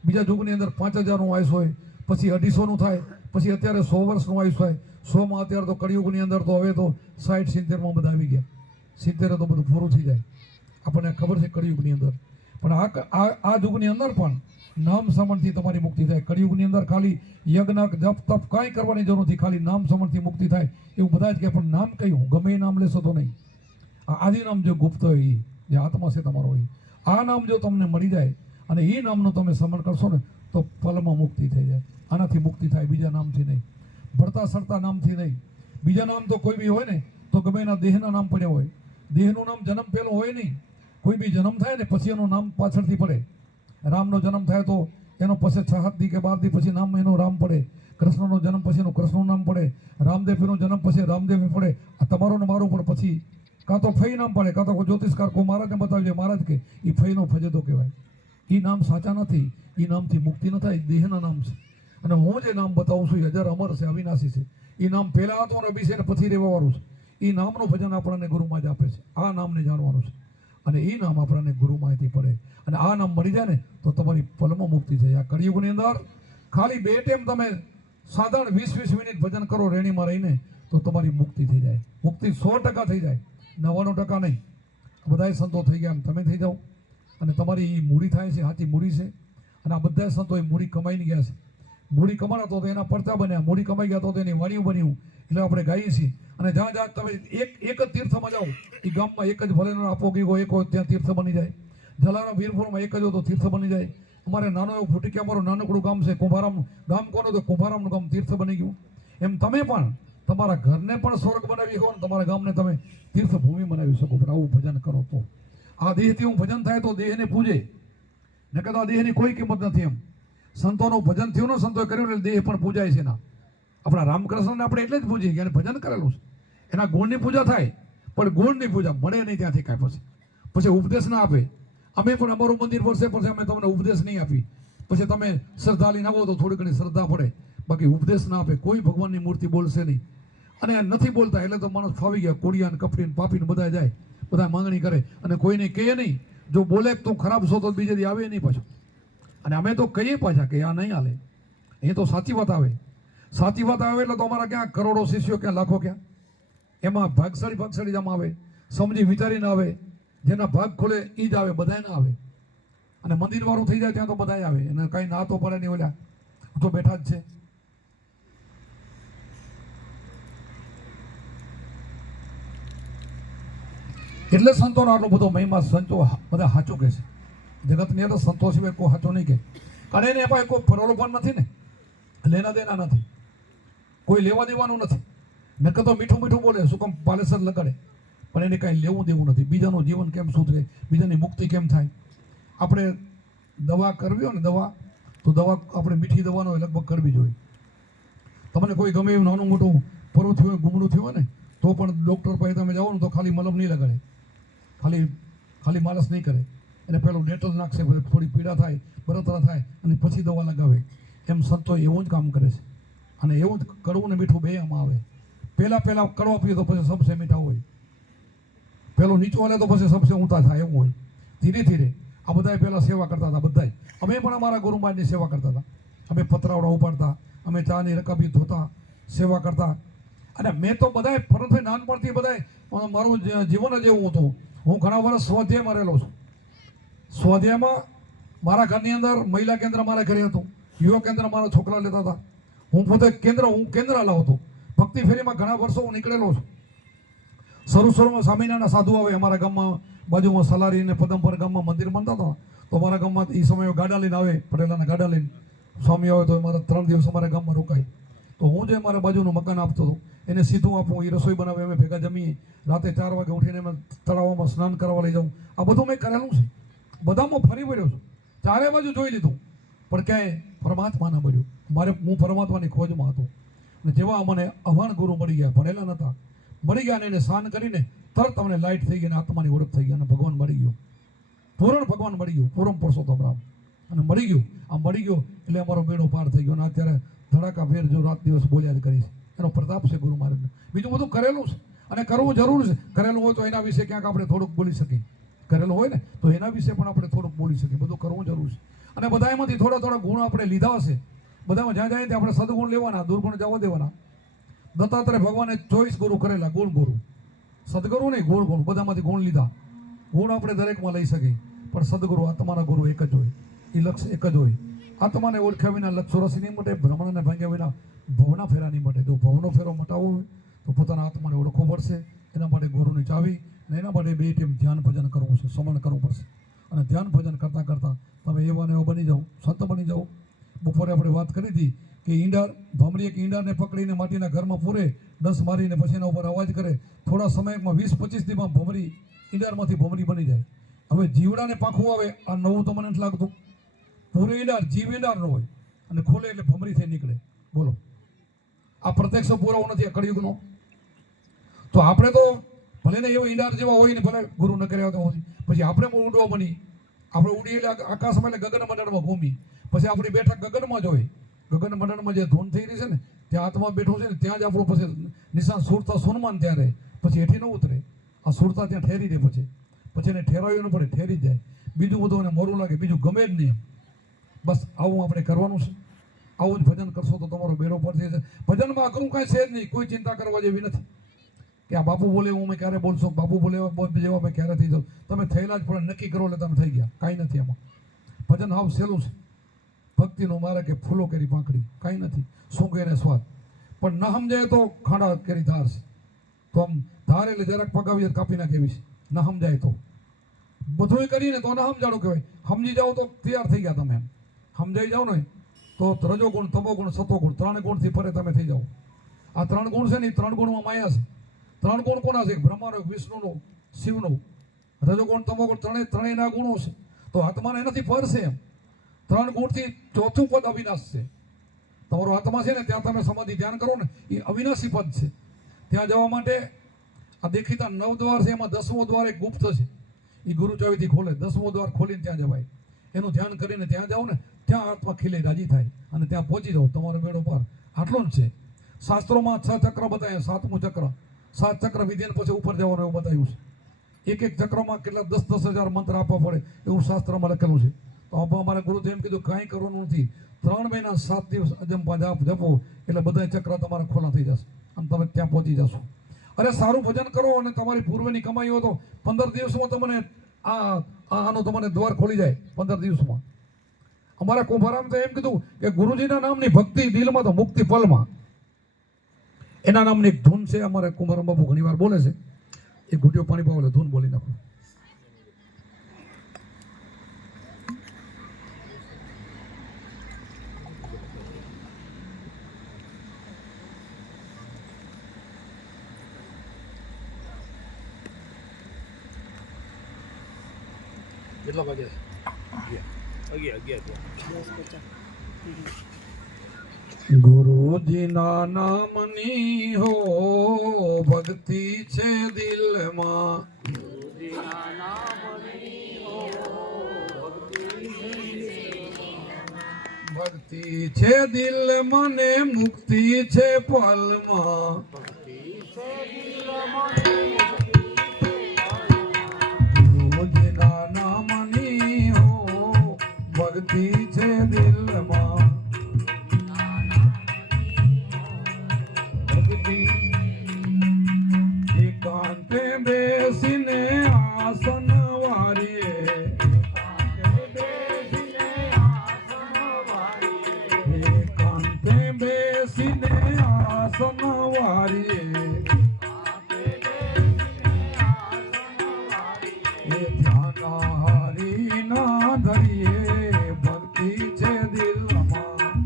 બીજા યુગની અંદર 5,000નું આયુષ હોય, પછી 250નું થાય, પછી અત્યારે 100 વર્ષનું આયુષ થાય. 100માં અત્યારે તો કળિયુગની અંદર તો હવે તો 60-70માં બધા આવી ગયા. 70 તો બધું પૂરું થઈ જાય. આપણને ખબર છે કળિયુગની અંદર. પણ આ યુગની અંદર પણ નામ સમણથી તમારી મુક્તિ થાય. કળિયુગની અંદર ખાલી યજ્ઞ, જપ, તપ કાંઈ કરવાની જરૂર નથી, ખાલી નામ સમણથી મુક્તિ થાય એવું બધા જ કહે. પણ નામ કયું? ગમે એ નામ લેશો તો નહીં. આ આદિ નામ જે ગુપ્ત હોય, એ જે આત્મા છે તમારો, હોય આ નામ જો તમને મળી જાય અને એ નામનું તમે સમરણ કરશો ને તો પલમાં મુક્તિ થઈ જાય. આનાથી મુક્તિ થાય, બીજા નામથી નહીં. ભરતા સરતા નામથી નહીં. બીજા નામ તો કોઈ બી હોય ને તો ગમે એના દેહના નામ પડ્યા હોય. દેહનું નામ જન્મ પહેલો હોય નહીં. કોઈ બી જન્મ થાય ને પછી એનું નામ પાછળથી પડે. રામનો જન્મ થાય તો એનો પછી 6 દી કે 12 દી પછી નામ એનો રામ પડે. કૃષ્ણનો જન્મ પછી એનું કૃષ્ણનું નામ પડે. રામદેવનો જન્મ પછી રામદેવ પડે. આ તમારો ને મારું પણ પછી કાં તો ફઈ નામ પડે, કાં તો કોઈ જ્યોતિષકાર કોઈ મહારાજને બતાવી જાય, મહારાજ કે એ ફઈનો ફજેતો કહેવાય. એ નામ સાચા નથી. એ નામથી મુક્તિ ન થાય. દેહના નામ છે. અને હું જે નામ બતાવું છું એ અજર અમર છે, અવિનાશી છે. એ નામ પહેલા હતો અને અભી છે ને પછી રહેવાવાળું છે. એ નામનું ભજન આપણને ગુરુમાં જ આપે છે. આ નામને જાણવાનું છે અને એ નામ આપણને ગુરુમાંથી પડે અને આ નામ મળી જાય ને તો તમારી પલમાં મુક્તિ થઈ જાય. આ કળિયુગની અંદર ખાલી 2 ટાઈમ તમે સાધારણ 20-20 મિનિટ ભજન કરો રેણીમાં રહીને તો તમારી મુક્તિ થઈ જાય. મુક્તિ 100% થઈ જાય, 99% નહીં. બધા સંતો થઈ ગયા તમે થઈ જાઓ અને તમારી એ મૂડી થાય છે, સાચી મૂડી છે. અને આ બધા સંતો એ મૂડી કમાઈને ગયા છે. મૂડી કમાણા તો એના પડતા બન્યા, મૂડી કમાઈ ગયા તો એની વાણીઓ બન્યું. એટલે આપણે ગાઈએ છીએ. અને જ્યાં જ્યાં તમે એક જ તીર્થમાં જાઓ, એ ગામમાં એક જ ભલે આપો ગયો એક હોય ત્યાં તીર્થ બની જાય. જલારામ વીરપુરમાં એક જ હોય તો તીર્થ બની જાય. અમારે નાનો એવું ફૂટકી અમારું નાનકડું ગામ છે કુંભારામ ગામ. કોનું તો કુંભારામનું ગામ તીર્થ બની ગયું. એમ તમે પણ તમારા ઘરને પણ સ્વર્ગ બનાવી શકો ને તમારા ગામને તમે તીર્થભૂમિ બનાવી શકો. પણ આવું ભજન કરો તો આ દેહથી હું ભજન થાય તો દેહને પૂજે, ન કે તો આ દેહની કોઈ કિંમત નથી. એમ સંતોનું ભજન થયું ને, સંતોએ કર્યું એટલે દેહ પણ પૂજાય છે. ના આપણા રામકૃષ્ણને આપણે એટલે જ પૂજીએ કે એને ભજન કરેલું છે. એના ગુણની પૂજા થાય પણ ગુણની પૂજા મળે નહીં ત્યાંથી કાંઈ. પછી ઉપદેશ ના આપે. અમે પણ અમારું મંદિર વર્ષે પછી અમે તમને ઉપદેશ નહીં આપી. પછી તમે શ્રદ્ધા લઈને આવો તો થોડી ઘણી શ્રદ્ધા પડે, બાકી ઉપદેશ ના આપે. કોઈ ભગવાનની મૂર્તિ બોલશે નહીં. અને નથી બોલતા એટલે તો માણસ ફાવી ગયા. કોડિયાને કપડીને પાપીને બધા જાય, બધા માંગણી કરે અને કોઈને કહે નહીં. જો બોલે તું ખરાબ છો તો બીજે દી આવે નહીં પાછું. અને અમે તો કહીએ પાછા કે આ નહીં હાલે. એ તો સાચી વાત આવે. સાચી વાત આવે એટલે તો અમારા ક્યાં કરોડો શિષ્યો, ક્યાં લાખો, ક્યાં એમાં ભાગશાળી જ આમ આવે. સમજી વિચારીને આવે. જેના ભાગ ખોલે એ જ આવે, બધાય ના આવે. અને મંદિર વાળું થઈ જાય ત્યાં તો બધાય આવે. એને કઈ ના તો પડે નહીં. ઓલા તો બેઠા જ છે. એટલે સંતોનો આટલો બધો મહિમા. સંતો બધા સાચું કહે છે. જગતની અંદર સંતો સિવાય કોઈ સાચો નહીં કહે. કારણ એને એમાં કોઈ પ્રલોભન નથી ને, લેના દેના નથી, કોઈ લેવા દેવાનું નથી. નકર તો મીઠું મીઠું બોલે, શું કામ પાલેસર લગાડે, પણ એને કાંઈ લેવું દેવું નથી. બીજાનું જીવન કેમ સુધરે, બીજાની મુક્તિ કેમ થાય. આપણે દવા કરવી હોય ને, દવા તો દવા આપણે મીઠી દવાનો લગભગ કરવી જોઈએ. તમને કોઈ ગમે એવું નાનું મોટું પરું થયું હોય, ગુમડું થયું હોય ને, તો પણ ડૉક્ટર પાસે તમે જાઓ ને તો ખાલી મલમ નહીં લગાડે, ખાલી માલશ નહીં કરે. એને પહેલું ડેટલ નાખશે, થોડી પીડા થાય, બળતરા થાય અને પછી દવા લગાવે. એમ સંતો એવું જ કામ કરે છે. અને એવું જ કડવું ને મીઠું બે આમાં આવે. પહેલાં કડવા પીએ તો પછી સબસે મીઠા હોય. પેલો નીચો હાલે તો પછી સબસે ઊંચા થાય એવું હોય. ધીરે ધીરે આ બધાએ પહેલાં સેવા કરતા હતા. બધાય અમે પણ અમારા ગુરુ મહારાજની સેવા કરતા હતા. અમે પતરાવડા ઉપાડતા, અમે ચાની રકાબી ધોતા, સેવા કરતા. અને મેં તો બધાય ફરતભાઈ નાનપણથી બધાય મારું જીવન જ એવું હતું. હું ઘણા વર્ષ સ્વાધ્યાયમાં રહેલો છું. સ્વાધ્યાયમાં મારા ઘરની અંદર મહિલા કેન્દ્ર મારા ઘરે હતું, યુવા કેન્દ્ર મારા છોકરા લેતા હતા. હું પોતે કેન્દ્ર લાવતો. ભક્તિ ફેરીમાં ઘણા વર્ષો હું નીકળેલો છું. શરૂમાં સ્વામિનારાયણ સાધુ આવે અમારા ગામમાં, બાજુમાં સલારી અને પદમપર ગામમાં મંદિર બનતા હતા. તો અમારા ગામમાં એ સમયે ગાડા લઈને આવે, પટેલાના ગાડા લઈને સ્વામી આવે તો મારા 3 દિવસ અમારા ગામમાં રોકાય. તો હું જે મારા બાજુનું મકાન આપતો હતો એને સીધું આપું, એ રસોઈ બનાવે, અમે ભેગા જમીએ. રાતે 4 વાગે ઉઠીને અમે તળાવમાં સ્નાન કરવા લઈ જાઉં. આ બધું મેં કરેલું છે. બધામાં ફરી વળ્યો છું, ચારે બાજુ જોઈ લીધું, પણ ક્યાંય પરમાત્મા ના મળ્યું. હું પરમાત્માની ખોજમાં હતો. અને જેવા મને અભાણ ગુરુ મળી ગયા, ભણેલા નહોતા, મળી ગયા ને એને સ્નાન કરીને તરત અમને લાઈટ થઈ ગઈ અને આત્માની ઓળખ થઈ ગઈ અને ભગવાન મળી ગયો. પૂર્ણ ભગવાન મળી ગયું, પૂર્ણ પુરુષોત્તમ રામ. અને મળી ગયું. આ મળી ગયો એટલે અમારો બેડો પાર થઈ ગયો. અને અત્યારે ધડાકા ફેર જો રાત દિવસ બોલ્યા જ કરીશ. એનો પ્રતાપ છે ગુરુ મહારાજનો. બીજું બધું કરેલું છે અને કરવું જરૂર છે. કરેલું હોય તો એના વિશે ક્યાંક આપણે થોડુંક બોલી શકીએ. કરેલું હોય ને તો એના વિશે પણ આપણે થોડુંક બોલી શકીએ. બધું કરવું જરૂર છે. અને બધા એમાંથી થોડા ગુણ આપણે લીધા હશે. બધામાં જ્યાં જાય ત્યાં આપણે સદગુણ લેવાના, દુર્ગુણ જવા દેવાના. દત્તાત્રેય ભગવાને 24 ગુરુ કરેલા, ગુણ ગુરુ, સદગુરુ નહીં, ગુણ બધામાંથી ગુણ લીધા. ગુણ આપણે દરેકમાં લઈ શકીએ, પણ સદગુરુ આત્માના ગુરુ એક જ હોય. એ લક્ષ્ય એક જ હોય. આત્માને ઓળખ્યા વિના લક્ષ ચોરસી નહીં મટે, ભ્રમણને ભાંગ્યા વિના ભવના ફેરા નહીં મટે. જો ભવનો ફેરો મટાવવો હોય તો પોતાના આત્માને ઓળખવો પડશે. એના માટે ગુરુની ચાવી અને એના માટે 2 ટાઈમ ધ્યાન ભજન કરવું છે, સમણ કરવું પડશે. અને ધ્યાન ભજન કરતાં કરતાં તમે એવા ને એવા બની જાઓ, સંત બની જાઓ. બપોરે આપણે વાત કરી હતી કે ઈંડાર ભમરી એક ઈંડાને પકડીને માટીના ઘરમાં પૂરે, 10 મારીને પછી એના ઉપર અવાજ કરે. થોડા સમયમાં 20-25 દીમાં ભમરી ઈંડારમાંથી ભમરી બની જાય. હવે જીવડાને પાંખું આવે, આ નવું તો મને નથી લાગતું. પૂરો ઈંડાર જીવ ઈંડારનો હોય અને ખોલે એટલે ભમરી થઈ નીકળે. બોલો, આ પ્રત્યક્ષ પુરાવો નથી આ કળિયુગનો. તો આપણે તો ભલે ને એવો ઈંડાર જેવા હોય ને, ભલે ગુરુ ન કર્યા હોય, પછી આપણે ઊંડવા બની, આપણે ઉડી એટલે આકાશમાં એટલે ગગન મંડળમાં ઘૂમી. પછી આપણી બેઠક ગગનમાં જ હોય. ગગન મંડળમાં જે ધૂન થઈ રહી છે ને ત્યાં આત્મા બેઠો છે ને ત્યાં જ આપણું પછી નિશાન સુરતા સુનમાન ત્યાં રહે. પછી હેઠી ન ઉતરે, આ સુરતા ત્યાં ઠેરી દે, પછી એને ઠેરાવ્યું ન પડે, ઠેરી જાય. બીજું બધું એને મોરું લાગે, બીજું ગમે જ નહીં. બસ આવું આપણે કરવાનું છે. આવું જ ભજન કરશો તો તમારો બેડો પર છે. ભજનમાં અઘરું કાંઈ છે જ નહીં, કોઈ ચિંતા કરવા જેવી નથી કે આ બાપુ બોલે હું મેં ક્યારે બોલશો, બાપુ બોલે જેવા મેં ક્યારે થઈ જાઉં. તમે થયેલા જ પણ નક્કી કરો એટલે તમે થઈ ગયા, કાંઈ નથી એમાં. ભજન હાવ સહેલું છે. ભક્તિનો મારે કે ફૂલો કરી પાંખડી, કાંઈ નથી. સૂંઘે એને સ્વાદ, પણ ન સમજાય તો ખાડા કરી ધાર છે. તો આમ ધાર એટલે જરાક પગાવી કાપી નાખે એવી છે. ન સમજાય તો બધું કરીને તો ન સમજાડો કહેવાય. સમજી જાઓ તો તૈયાર થઈ ગયા તમે. એમ સમજાઈ જાઓ ને તો રજોગુણ, તમોગુણ, સતોગુણ 3 ગુણથી ફરે તમે થઈ જાઓ. આ 3 ગુણ છે ને, 3 ગુણમાં માયા છે. 3 ગુણ કોના છે? બ્રહ્માનો, વિષ્ણુનો, શિવનો. રજોગુણ, તમોગુણ ત્રણેયના ગુણો છે. તો આત્માને એનાથી ફરશે એમ. 3 ગુણથી ચોથું પદ અવિનાશ છે. તમારો આત્મા છે ને, ત્યાં તમે સમાધિ ધ્યાન કરો ને, એ અવિનાશી પદ છે. ત્યાં જવા માટે આ દેખીતા 9 દ્વાર છે, એમાં 10મો દ્વાર એક ગુપ્ત છે. એ ગુરુ ચાવીથી ખોલે. 10મો દ્વાર ખોલીને ત્યાં જવાય. એનું ધ્યાન કરીને ત્યાં જાઓ ને, ત્યાં આત્મા ખીલે, રાજી થાય અને ત્યાં પહોંચી જાઓ, તમારો મેળો પાર. આટલું જ છે. શાસ્ત્રોમાં 6 ચક્ર બતાવ્યા, 7મું ચક્ર, 7 ચક્ર વિધિને પછી ઉપર જવાનું એવું બતાવ્યું છે. એક ચક્રમાં કેટલા 10,000 મંત્ર આપવા પડે એવું શાસ્ત્રમાં લખેલું છે. તો અમારા ગુરુદેવ એમ કીધું કાંઈ કરવાનું નથી. 3 મહિના 7 દિવસ અજંપા જાપ જપો એટલે બધા ચક્ર તમારા ખોલા થઈ જશે અને તમે ત્યાં પહોંચી જશો. અરે સારું ભજન કરો અને તમારી પૂર્વની કમાઈ હોય તો 15 દિવસમાં તમને આનો તમને દ્વાર ખોલી જાય. 15 દિવસમાં. અમારા કુંભારામ તો એમ કીધું કે ગુરુજીના નામની ભક્તિ દિલમાં તો મુક્તિ પલમાં. એના નામની એક ધૂન છે. અમારે કુંભારામ બાપુ ઘણી વાર બોલે છે. એ ઘૂંટીઓ પાણી પાવો એટલે ધૂન બોલી નાખો. કેટલા વાગે? 11. ગુરુજીના નામની હો ભક્તિ છે દિલમાં. ભક્તિ છે દિલમાં ને મુક્તિ છે પલમાં. ગુરુજીના નામની હો ભક્તિ છે દિલમાં. એકાંતે બેસીને આસન વારીએ, એકાંતે બેસીને આસન વારીએ, એ ધ્યાન હરિના ધરીએ. ભક્તિ છે દિલમાં.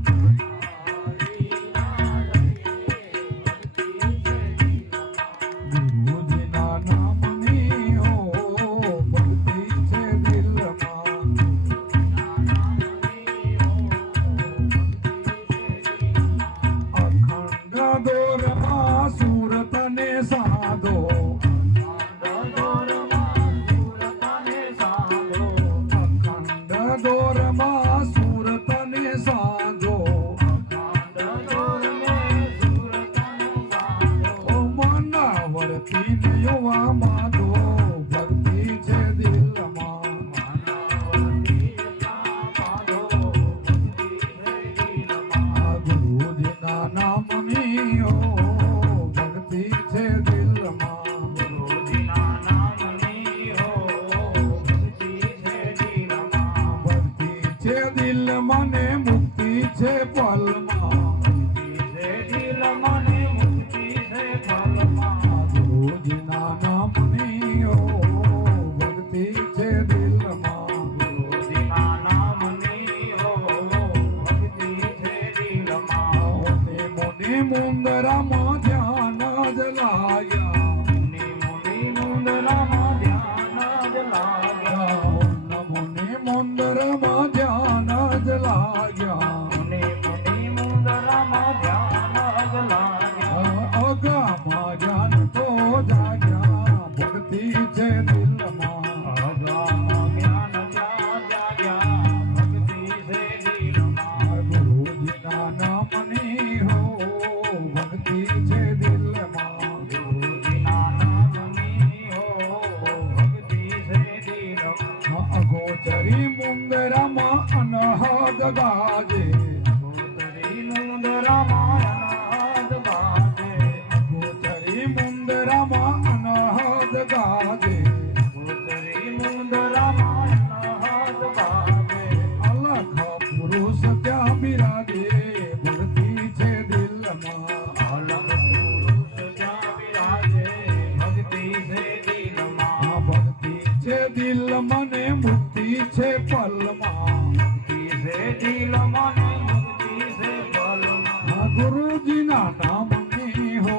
ગુરુજીના નામની હો ભક્તિ છે દિલમાં. અખંડ દોરમાં સુરતને સાધો, અખંડ દોરમાં સુરતને સાધો. ઓ મનાવરતી યુવા માધો. ભક્તિ છે દિલમાં. ગુરુજીના નામની હો ભક્તિ છે દિલમાં. ભક્તિ છે દિલમાં ને મુક્તિ છે પલમાં. ગુરુજીના નામની હો ભક્તિ છે દિલમાં. મુનિ મુંદરામાં ધ્યાન જ લાગ્યા. મુનિ મુંદરામાં ધ્યાન જ લાગ્યા. ગાજે ગોતરી મુંદરામાં અનાદ બાજે ગોચરી મુંદરામાં અનહદ ગાજે ગોતરી મુંદરામાં અનાદ બાજે અલખ પુરુષ ત્યાં બિરાજે ભક્તિ છે દિલમાં અલગ પુરુષ ત્યાં બિરાજે ભક્તિ છે દિલમાં આ ભક્તિ છે દિલ મને મુક્તિ છે પલમાં મુક્તિ છે દિલમાં ને મુક્તિ છે બલમાં આ ગુરુજીના નામની હો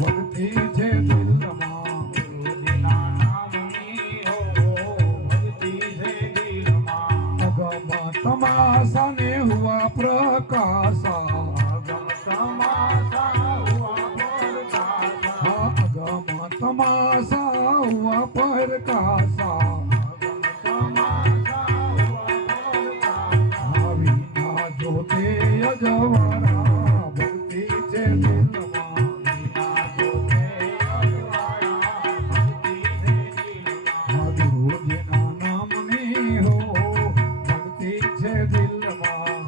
ભક્તિ છે દિલમાં ગુરુજીના નામની હો ભક્તિ છે દિલમાં અગમ તમાસાને હુઆ પ્રકાશા અગમ તમાસા હુઆ પરકાશા અગમ તમાસા હુઆ પ્રકાશા અગમ તમાસા હુઆ પરકાશા વિના જોતે અજવાળા ભક્તિ છે દિલમાં વિના જોતે અજવાળા ભક્તિ છે દિલમાં ગુરુજીના નામની હો ભક્તિ છે દિલમાં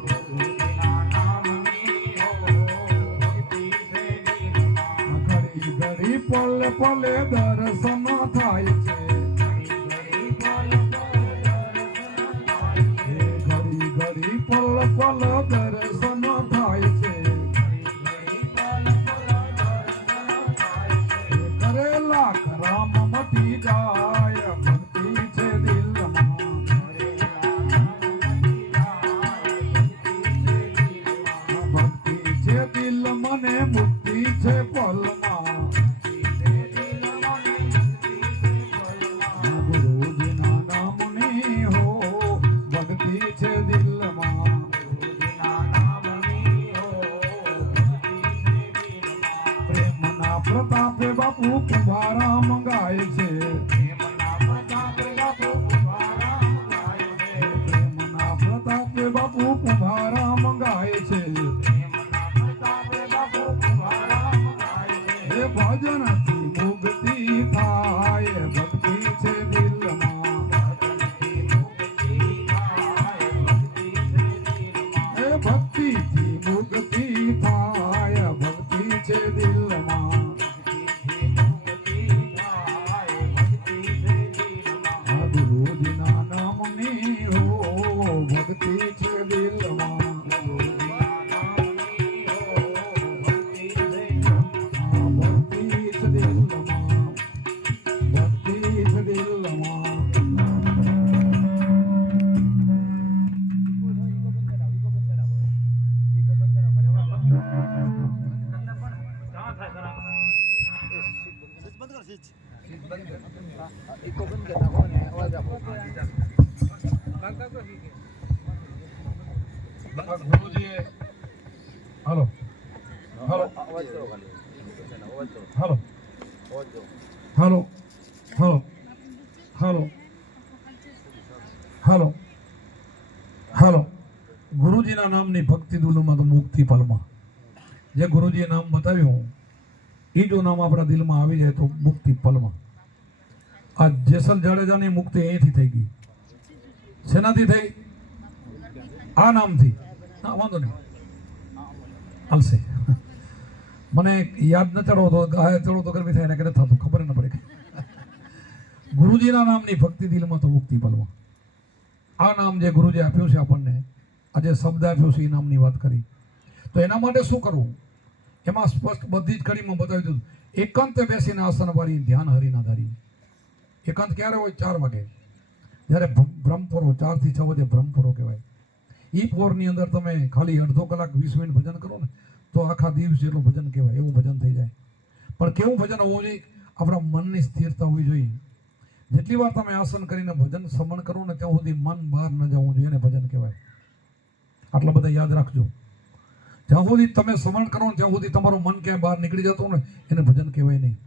ગુરુજીના નામની હો ભક્તિ છે દિલમાં ઘડી ઘડી પલ પલે દર્શન થાય છે ઘડી પલ પલ દર્શન થાય છે ઘડી ઘડી પલ પલ દર્શન થાય છે ઘડી પલ પલ દર્શન થાય છે કરેલા રામ મટી જાય ભક્તિ છે દિલમાં ભક્તિ છે દિલ મને મુક્તિ છે પલમાં ગુરુજીના નામની હો ભક્તિ છે દિલમાં પ્રેમના પ્રતાપે બાપુ કુંભારા મંગાય છે પ્રેમના પ્રતાપે બાપુ કુંભારા મંગાય છે એ ભજનથી મુક્તિ થાય ભક્તિ છે દિલમાં એ ભક્તિથી મુક્તિ થાય ભક્તિ છે દિલમાં ગુરુજીના નામની હો ભક્તિ છે દિલમાં ભક્તિ છે દિલમાં ભક્તિ છે દિલમાં ગુરુજીએ હાલો હાલો હાલો હાલો હાલો હાલો હાલો હાલો ગુરુજીના નામની ભક્તિ દુલોમાં તો મુક્તિ પલમાં જે ગુરુજીએ નામ બતાવ્યું એ જો નામ આપણા દિલમાં આવી જાય તો મુક્તિ પલમાં આ જેસલ જાડેજાની મુક્તિ અહીંથી થઈ ગઈ શેનાથી થઈ આ નામથી ના વાંધો નહીં હાલશે મને યાદ ન ચડો તો ગાય ચડો તો ગરમી થાય ને કે થતું ખબર ન પડે ગુરુજીના નામની ભક્તિ દિલમાં તો મુક્તિ પલમાં આ નામ જે ગુરુજી આપ્યું છે આપણને આજે શબ્દ આપ્યો છે એ નામની વાત કરી તો એના માટે શું કરવું એમાં સ્પષ્ટ બધી જ કડીમાં બતાવી દીધું એકાંતે બેસીને આસન વાળી ધ્યાન હરિના ધારી એકાંત ક્યારે હોય 4 વાગે જ્યારે બ્રહ્મપોરો 4 થી 6 વાગે બ્રહ્મપોરો કહેવાય એ પોરની અંદર તમે ખાલી અડધો કલાક 20 મિનિટ ભજન કરો ને તો આખા દિવસ જેટલું ભજન કહેવાય એવું ભજન થઈ જાય પણ કેવું ભજન હોવું જોઈએ આપણા મનની સ્થિરતા હોવી જોઈએ જેટલી વાર તમે આસન કરીને ભજન સમણ કરો ને ત્યાં સુધી મન બહાર ન જવું જોઈએ એને ભજન કહેવાય આટલા બધા યાદ રાખજો જ્યાં સુધી તમે સમણ કરો ને ત્યાં સુધી તમારું મન ક્યાંય બહાર નીકળી જતું ને એને ભજન કહેવાય નહીં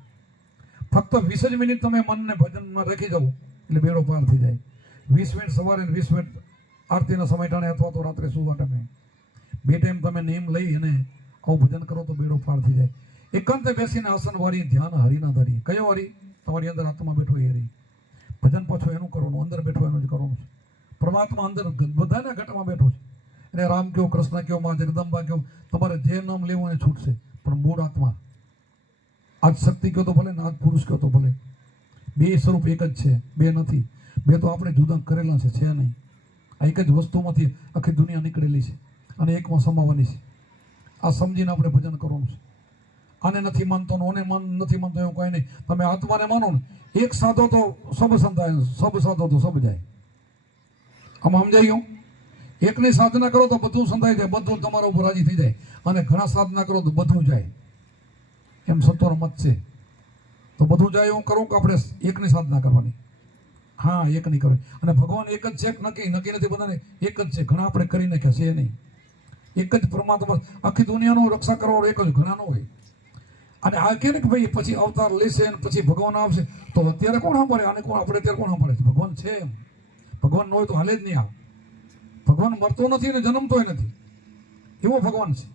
ફક્ત 20 જ મિનિટ તમે મનને ભજનમાં રાખી જાઓ એટલે બેડો પાર થઈ જાય 20 મિનિટ સવારે 20 મિનિટ આરતીના સમય ટાણે અથવા તો રાત્રે સુવા ટાણે 2 ટાઈમ તમે નેમ લઈ અને આવું ભજન કરો તો બેડો પાર થઈ જાય એકાંતે બેસીને આસન વાળી ધ્યાન હરિના ધરી કયો વાળી તમારી અંદર આત્મા બેઠો એ હરી ભજન પાછું એનું કરવાનું અંદર બેઠો એનું જ કરવાનું છે પરમાત્મા અંદર બધાના ઘટમાં બેઠો છે એને રામ કયો, કૃષ્ણ કયો, માં જગદંબા કયો, તમારે જે નામ લેવું એ છૂટશે, પણ મૂળ આત્મા આજ શક્તિ કયો તો ભલે ને આજ પુરુષ કયો તો ભલે, બે સ્વરૂપ એક જ છે, બે નથી. બે તો આપણે જુદા કરેલા છે નહીં. આ એક જ વસ્તુમાંથી આખી દુનિયા નીકળેલી છે અને એકમાં સમાવવાની છે. આ સમજીને આપણે ભજન કરવાનું છે. આને નથી માનતો ને ઓને નથી માનતો એવું કંઈ નહીં. તમે આત્માને માનો ને, એક સાધો તો સબ સંતાય, સબ સાધો તો સબ જાય. આમાં સમજાઈ ગયું? એકની સાધના કરો તો બધું સંતાઈ જાય, બધું તમારા ઉપર રાજી થઈ જાય, અને ઘણા સાધના કરો તો બધું જાય, એમ સંતોનો મત છે. તો બધું જાય એવું કરું કે આપણે એકની સાધના કરવાની? હા, એકની કરવાની. અને ભગવાન એક જ છે, નક્કી નથી બધાને એક જ છે. ઘણા આપણે કરી નાખ્યા છે નહીં. એક જ પરમાત્મા, આખી દુનિયાનું રક્ષા કરવાનો એક જ, ઘણા ન હોય. અને આ કે ને કે ભાઈ પછી અવતાર લેશે અને પછી ભગવાન આવશે, તો અત્યારે કોણ સાંભળે આને? કોણ આપણે અત્યારે કોણ સાંભળે? ભગવાન છે એમ. ભગવાન ન હોય તો હાલે જ નહીં. આ ભગવાન મરતો નથી અને જન્મતોય નથી, એવો ભગવાન છે.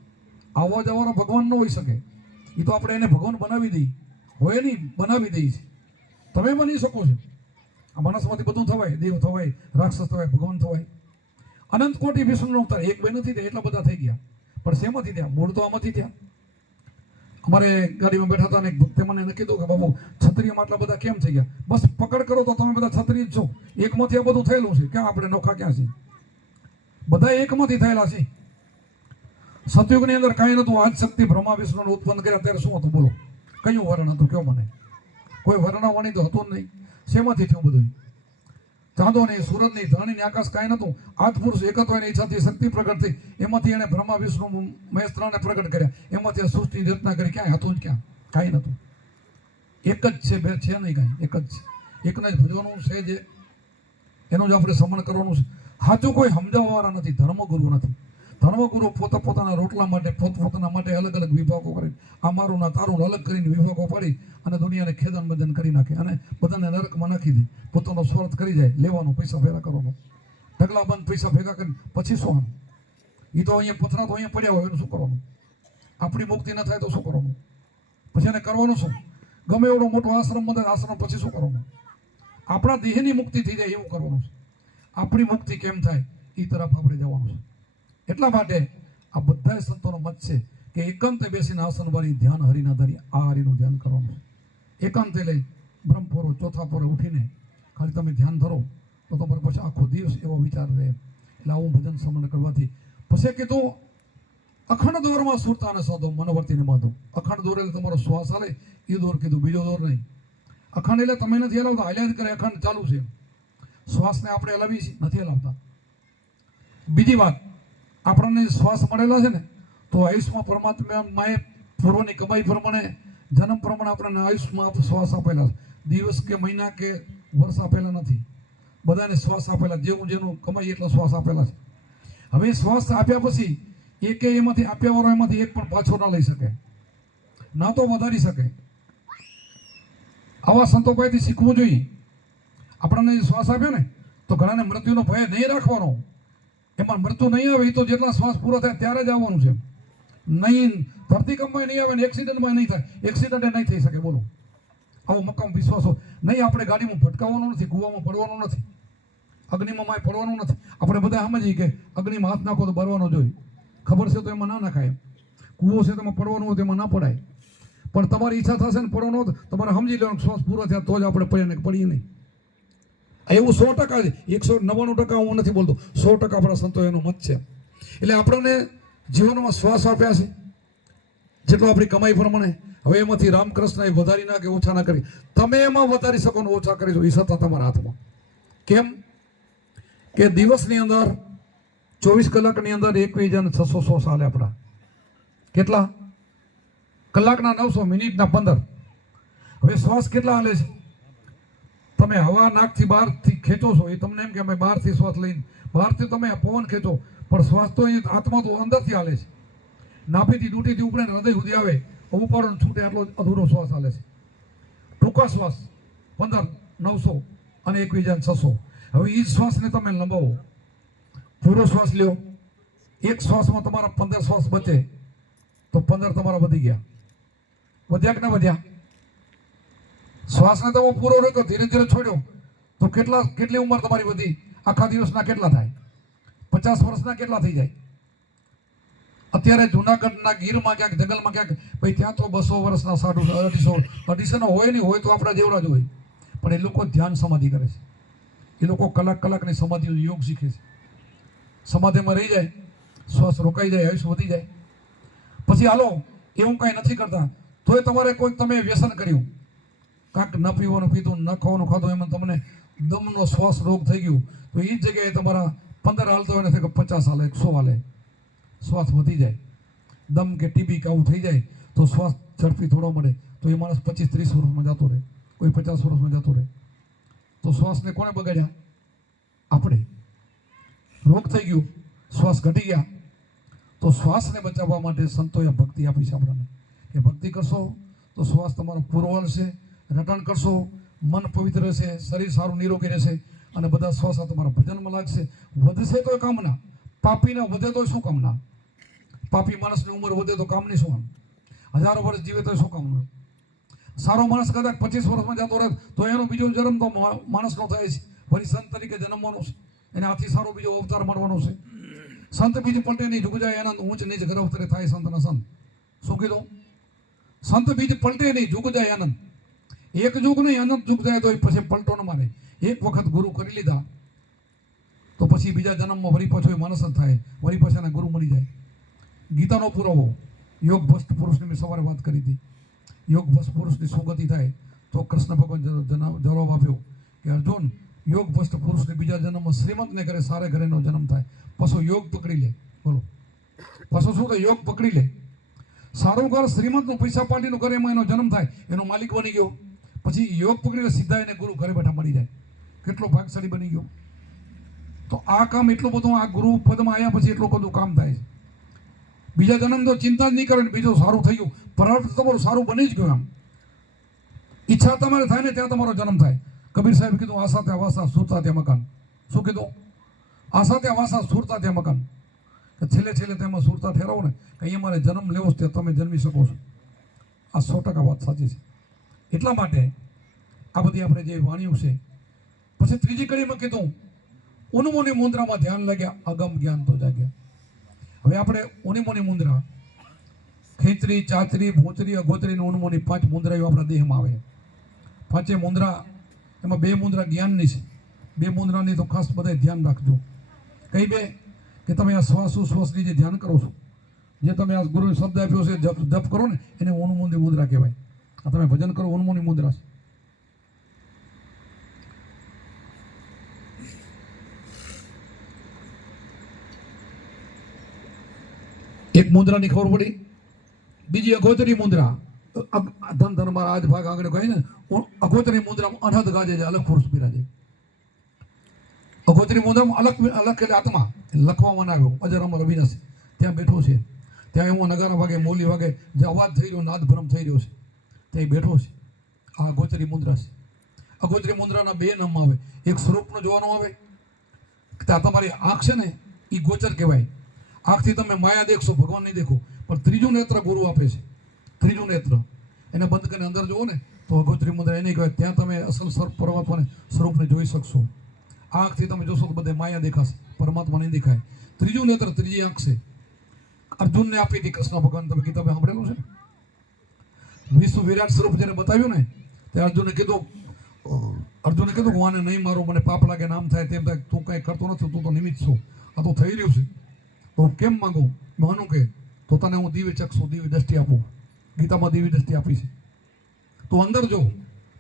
આવવા જવાનો ભગવાન ન હોઈ શકે. એ તો આપણે એને ભગવાન બનાવી દઈએ, હોય નહીં બનાવી દઈએ છીએ. તમે બની શકો છો. આ માણસમાંથી બધું થવાય, દેવ થવાય, રાક્ષસ થવાય, ભગવાન થવાય. અનંત કોટી વિષ્ણુનો અવતાર, એક બે નથી થયા, એટલા બધા થઈ ગયા. પણ શેમાંથી થયા? મૂળ તો આમાંથી થયા. અમારે ગાડીમાં બેઠા હતા ને એક ભક્તે મને એને કીધું કે બાબુ ક્ષત્રિયમાં આટલા બધા કેમ થઈ ગયા? બસ પકડ કરો તો તમે બધા ક્ષત્રિય જ છો. એકમાંથી આ બધું થયેલું છે. ક્યાં આપણે નોખા ક્યાં છે? બધા એકમાંથી થયેલા છે. સતયુગની અંદર કાંઈ નતું. આજ શક્તિ બ્રહ્મા વિષ્ણુને ઉત્પન્ન કર્યા ત્યારે શું હતું બોલો? કયું વર્ણ હતું? કયો મને? કોઈ વર્ણવાણી તો હતું જ નહીં. શેમાંથી થયું બધું? ચાંદો નહીં, સૂરજ નહીં, ધરણી નહીં, આકાશ કાંઈ નતું. આજ પુરુષ એકત્વની ઈચ્છાથી શક્તિ પ્રગટ થઈ, એમાંથી એને બ્રહ્મા વિષ્ણુ મહેશ ત્રણને પ્રગટ કર્યા. એમાંથી સૃષ્ટિની રચના કરી. ક્યાંય હતું જ ક્યાં? કાંઈ નતું. એક જ છે, બે છે નહીં કાંઈ, એક જ છે. એકને જ ભજવાનું છે, જે એનું જ આપણે સમરણ કરવાનું છે. સાચું કોઈ સમજાવવાવાળા નથી, ધર્મગુરુ નથી. ધર્મગુરુ પોતાના રોટલા માટે, પોતાના માટે અલગ અલગ વિભાગો કરી, આ મારું ના તારું અલગ કરીને વિભાગો પાડી અને દુનિયાને ખેદન બદન કરી નાખે અને બધાને નરકમાં નાખી દે. પોતાનો સ્વાર્થ કરી જાય, લેવાનું, પૈસા ભેગા કરવાનો, ઢગલા બંધ પૈસા ભેગા કરીને પછી શું? એ તો અહીંયા પથરા તો અહીંયા પડ્યા હોય, એનું શું કરવાનું? આપણી મુક્તિ ન થાય તો શું કરવાનું? પછી એને કરવાનું શું? ગમે એવડો મોટો આશ્રમ બંધાય, આશ્રમ પછી શું કરવાનું? આપણા દેહની મુક્તિ થઈ જાય એવું કરવાનું છે. આપણી મુક્તિ કેમ થાય એ તરફ આપણે જવાનું છે. એટલા માટે આ બધા સંતોનો મત છે કે એકાંતે બેસીને આસન વાળી ધ્યાન હરિના ધરી, આ હરિનું ધ્યાન કરવાનું. એકાંતે લઈ બ્રહ્મપોરો ચોથા પોરે ઉઠીને ખાલી તમે ધ્યાન ધરો તો તમારે પછી આખો દિવસ એવો વિચાર રહે. એટલે આવું ભજન સમરણ કરવાથી પછી કીધું અખંડ દોરમાં સુરતાને સાધો, મનવર્તીને બાંધો. અખંડ દોર એટલે તમારો શ્વાસ હાલે એ દોર કીધું, બીજો દોર નહીં. અખંડ એટલે તમે નથી હલાવતા, હાલ્યા જ કરે, અખંડ ચાલુ છે. શ્વાસને આપણે હલાવીએ છીએ, નથી હલાવતા. બીજી વાત, આપણને શ્વાસ મળેલા છે ને, તો આયુષ્માં પરમાત્માએ પૂર્વની કમાઈ પ્રમાણે, જન્મ પ્રમાણે આપણને આયુષ્માં શ્વાસ આપેલા છે. દિવસ કે મહિના કે વર્ષ આપેલા નથી. બધાને શ્વાસ આપેલા, જેવું જેનું કમાઈ એટલા શ્વાસ આપેલા છે. હવે શ્વાસ આપ્યા પછી એકે એમાંથી આપ્યા વાળો એમાંથી એક પણ પાછો ના લઈ શકે, ના તો વધારી શકે. આવા સંતો પાસેથી શીખવું જોઈએ. આપણને શ્વાસ આપ્યો ને તો ઘણાને મૃત્યુનો ભય નહીં રાખવાનો. એમાં મૃત્યુ નહીં આવે, એ તો જેટલા શ્વાસ પૂરો થાય ત્યારે જ આવવાનું છે. નહીં ધરતીકંપમાં નહીં આવે ને એક્સિડન્ટમાં નહીં થાય, એક્સિડન્ટ નહીં થઈ શકે. બોલો, આવો મક્કમ વિશ્વાસ હોય. નહીં આપણે ગાડીમાં ભટકાવવાનું નથી, કૂવામાં પડવાનું નથી, અગ્નિમાં માય પડવાનું નથી. આપણે બધા સમજીએ કે અગ્નિમાં હાથ નાખો તો બરવાનો જોઈએ. ખબર છે તો એમાં ના નાખાય. કૂવો છે તેમાં પડવાનું હોય તેમાં ના પડાય. પણ તમારી ઈચ્છા થશે ને પડવાનો હોય તમારે સમજી લેવાનું, શ્વાસ પૂરો થયા તો જ આપણે પડીએ નહીં. એવું 100% છે. 199% હું નથી બોલતો, 100% આપણા સંતો એનો મત છે. એટલે આપણને જીવનમાં શ્વાસ આપ્યા છે જેટલો આપણી કમાઈ પ્રમાણે. હવે એમાંથી રામકૃષ્ણ એ વધારી ના કે ઓછા ના કરી, તમે એમાં વધારી શકો ને ઓછા કરી શકો, એ સત્તા તમારા હાથમાં. કેમ કે દિવસની અંદર 24 કલાકની અંદર 21,600 શ્વાસ હાલે આપણા. કેટલા? કલાકના 900, મિનિટના 15. હવે શ્વાસ કેટલા હાલે છે? તમે હવા નાકથી બહારથી ખેંચો છો, એ તમને એમ કે અમે બહારથી શ્વાસ લઈને, બહારથી તમે પવન ખેંચો, પણ શ્વાસ તો એ આત્મા તો અંદરથી હાલે છે. નાભીથી ડૂટીથી ઉપડે હૃદય સુધી આવે, ઉપાડો છૂટે આટલો અધૂરો શ્વાસ હાલે છે. ટૂંકા શ્વાસ 15, 900 અને 21,600. હવે એ જ શ્વાસને તમે લંબાવો, પૂરો શ્વાસ લ્યો. એક શ્વાસમાં તમારા 15 શ્વાસ બચે તો 15 તમારા વધી ગયા. વધ્યા કે ના વધ્યા? શ્વાસને તમે પૂરો રાખ્યો, ધીરે ધીરે છોડ્યો તો કેટલી ઉંમર તમારી વધી? આખા દિવસના કેટલા થાય? 50 વર્ષના કેટલા થઈ જાય? અત્યારે જુનાગઢના ગીરમાં ક્યાંક જંગલમાં ક્યાંક ભાઈ ત્યાં તો 200 વર્ષના 250 હોય નહીં, હોય તો આપણા જેવડા જ હોય, પણ એ લોકો ધ્યાન સમાધિ કરે છે. એ લોકો કલાકની સમાધિ યોગ શીખે છે. સમાધિમાં રહી જાય, શ્વાસ રોકાઈ જાય, આયુષ્ય વધી જાય. પછી હાલો એવું કાંઈ નથી કરતા તોય તમારે કોઈ તમે વ્યસન કર્યું, કાંઈક ન પીવાનું પીધું, ન ખાવાનું ખાધું, એમાં તમને દમનો શ્વાસ રોગ થઈ ગયું, તો એ જ જગ્યાએ તમારા 15 હાલતો હોય નથી કે 50 હાલે, 100 હાલે, શ્વાસ વધી જાય. દમ કે ટીબી કે આવું થઈ જાય તો શ્વાસ ઝડપી થોડો મળે, તો એ માણસ 25-30 વર્ષમાં જતો રહે, કોઈ 50 વર્ષમાં જતો રહે. તો શ્વાસને કોણે બગાડ્યા? આપણે. રોગ થઈ ગયું, શ્વાસ ઘટી ગયા, તો શ્વાસને બચાવવા માટે સંતોએ ભક્તિ આપી છે આપણને. એ ભક્તિ કરશો તો શ્વાસ તમારો પૂરો હશે, રટણ કરશો મન પવિત્ર રહેશે, શરીર સારું નિરોગી રહેશે, અને બધા શ્વાસ તમારા ભજનમાં લાગશે. વધશે તો કામના, પાપીને વધે તો શું કામના? પાપી માણસની ઉંમર વધે તો કામની શું? 1000 વર્ષ જીવે તો શું કામનું? સારો માણસ કદાચ 25 વર્ષમાં જતો રહે તો એનો બીજો જન્મ તો માણસનો થાય છે, વળી સંત તરીકે જન્મવાનો છે, એને આથી સારો બીજો અવતાર મળવાનો છે. સંત બીજ પલટે નહીં, જુગ જાય આનંદ, ઊંચ નીચ ઘર અવતરે થાય સંતના સંત. શું કીધું? સંત બીજ પલટે નહીં, જુગ જાય આનંદ. એક જુગ નહીં, અનંત જુગ જાય તો પછી પલટો ન મારે. એક વખત ગુરુ કરી લીધા તો પછી બીજા જન્મમાં વળી પાછો માણસ જ થાય, વળી પાછા એના ગુરુ મળી જાય. ગીતાનો પુરાવો યોગ ભ્રષ્ટ પુરુષની મેં સવારે વાત કરી હતી. યોગ ભ્રષ્ટ પુરુષની સુગતિ થાય તો કૃષ્ણ ભગવાન જવાબ આપ્યો કે અર્જુન, યોગ ભ્રષ્ટ પુરુષને બીજા જન્મમાં શ્રીમંતને ઘરે સારે ઘરેનો જન્મ થાય, પાછો યોગ પકડી લે. બોલો, પાછો શું થાય? યોગ પકડી લે. સારું ઘર શ્રીમંતનું પૈસા પાર્ટીનું ઘરે એમાં એનો જન્મ થાય, એનો માલિક બની ગયો, પછી યોગ પકડીને સીધા એને ગુરુ ઘરે બેઠા મળી જાય. કેટલો ભાગશાળી બની ગયો. તો આ કામ એટલું બધું આ ગુરુ પદમાં આવ્યા પછી એટલું બધું કામ થાય છે. બીજા જન્મ તો ચિંતા જ નહીં કરે, બીજું સારું થઈ ગયું, પરાર્થ તમારું સારું બની જ ગયું. આમ ઈચ્છા તમારે થાય ને ત્યાં તમારો જન્મ થાય. કબીર સાહેબ કીધું, આશા ત્યાં વાસા, સુરતા ત્યાં મકાન. શું કીધું? આશા ત્યાં વાસા, સુરતા ત્યાં મકાન. છેલ્લે છેલ્લે તેમાં સુરતા ઠેરાવો ને કે અહીંયા મારે જન્મ લેવો છે, ત્યાં તમે જન્મી શકો છો. આ 100% વાત સાચી છે. એટલા માટે આ બધી આપણે જે વાણીઓ છે. પછી ત્રીજી કડીમાં કીધું, ઉન્મોની મુદ્રામાં ધ્યાન લાગ્યા, અગમ જ્ઞાન તો જાગ્યા. હવે આપણે ઉન્મોની મુદ્રા, ખેંચરી, ચાચરી, ભોચરી, અગોચરી અને ઉન્મોની 5 મુદ્રાઓ આપણા દેહમાં આવે. 5 મુદ્રા, એમાં 2 મુદ્રા જ્ઞાનની છે. 2 મુદ્રાની તો ખાસ બધા ધ્યાન રાખજો. કઈ 2? કે તમે આ શ્વાસોશ્વાસની જે ધ્યાન કરો છો, જે તમે આ ગુરુ શબ્દ આપ્યો છે, જપ કરો ને, એને ઉન્મોની મુદ્રા કહેવાય. આ તમે ભજન કરો, ઉન્મોની મુદ્રા છે. એક મુદ્રાની ખબર પડી. બીજી અગોચરી મુદ્રા, ધન ધન મારા આજ ભાગ આગળ કહે ને, અગોચરી મુદ્રામાં અનહદ ગાજે છે, અલગ પુરુષ બિરાજે. અગોચરી મુદ્રામાં અલગ એટલે આત્મા લખવામાં આવ્યો, અજર અમર અવિનાશી, ત્યાં બેઠો છે. ત્યાં એવો નગારા વાગે, મોલી વાગે, જે અવાજ થઈ રહ્યો, નાદ ભ્રમ થઈ રહ્યો છે, ત્યાં બેઠો છે. આ અગોચરી મુદ્રા છે. અગોચરી મુદ્રાના 2 નામ આવે. એક સ્વરૂપનું જોવાનું આવે, ત્યાં તમારી આંખ છે ને એ ગોચર કહેવાય. આંખથી તમે માયા દેખશો, ભગવાન નહીં દેખો, પણ ત્રીજું નેત્ર ગુરુ આપે છે. ત્રીજું નેત્ર એને બંધ કરીને અંદર જુઓ ને તો અગોચરી મુદ્રા એને કહેવાય. ત્યાં તમે અસલ પરમાત્માને સ્વરૂપને જોઈ શકશો. આંખથી તમે જોશો તો બધે માયા દેખાશે, પરમાત્મા નહીં દેખાય. ત્રીજું નેત્ર, ત્રીજી આંખ છે. અર્જુનને આપી હતી કૃષ્ણ ભગવાન, તમે કિતાબે સાંભળેલું છે. વિશ્વ વિરાટ સ્વરૂપ જ્યારે બતાવ્યું ને ત્યારે અર્જુને કીધું કે હું આને નહીં મારું, મને પાપ લાગે, નામ થાય તેમ થાય, તું કાંઈ કરતો નથી, તું તો નિમિત્ત છો, આ તો થઈ રહ્યું છે, તો કેમ માંગુ? માનું કે તો તને હું દિવ્ય ચક્ષુ, દિવ્ય દ્રષ્ટિ આપું. ગીતામાં દિવ્ય દ્રષ્ટિ આપી છે. તો અંદર જો.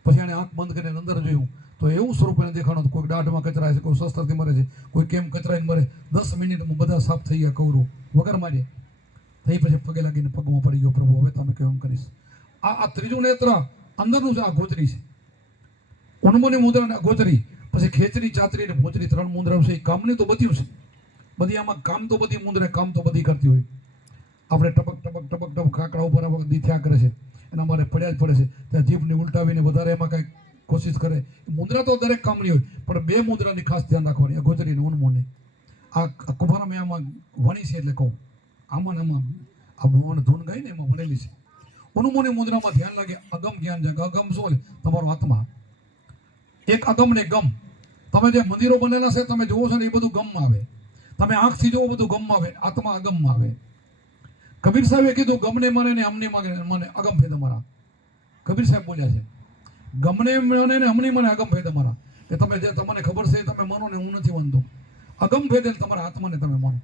પછી એને આંખ બંધ કરીને અંદર જોયું તો એવું સ્વરૂપ એને દેખાણું, કોઈ દાઢમાં કચરાય છે, કોઈ શસ્ત્રથી મરે છે, કોઈ કેમ કચરાઈને મરે. 10 મિનિટમાં બધા સાફ થઈ ગયા, કવરું વગર માર્યા. થઈ પછી પગે લાગીને પગમાં પડી ગયો, પ્રભુ હવે તમે કેમ કરીશ. આ ત્રીજું નેત્ર અંદરનું છે, આ ગોચરી છે. ઉન્મોની મુદ્રા ને ગોચરી. પછી ખેચરી, ચાચરી ને ભોચરી 3 મુદ્રાઓ છે. કામની તો બધી છે, બધી આમાં કામ તો બધી મુદ્રા કામ તો બધી કરતી હોય. આપણે ટપક ટપક ટપક ટપક કાકડા ઉપર આ દી થયા કરે છે, એના મારે પડ્યા જ પડે છે. ત્યાં જીભને ઉલટાવીને વધારે એમાં કાંઈક કોશિશ કરે. મુદ્રા તો દરેક કામની હોય, પણ 2 મુદ્રાની ખાસ ધ્યાન રાખવાની, અગોચરી ને ઉન્મોની. આ કુંભારા મેં આમાં વણી છે એટલે કહું, આમાં આ ભુવન ધૂન ગાય ને એમાં વણેલી છે. ઉન્મોની મુદ્રામાં ધ્યાન લાગે, અગમ જ્ઞાન જાગે. અગમ શું? તમારો આત્મા. એક અગમ ને ગમ. તમે જે મંદિરો બનેલા છે તમે જુઓ છો ને એ બધું ગમમાં આવે. તમે આંખથી જુઓ બધું ગમમાં આવે, આત્મા અગમમાં આવે. કબીર સાહેબે કીધું ગમને મને ને અમને મને અગમ ફેદ અમારા. કબીર સાહેબ બોલ્યા છે ગમને મને ને અમને મને અગમ ફેદ અમારા, કે તમે જે તમને ખબર છે એ તમે માનો ને, હું નથી માનતો. અગમ ભેદ એટલે તમારા આત્માને તમે માનો.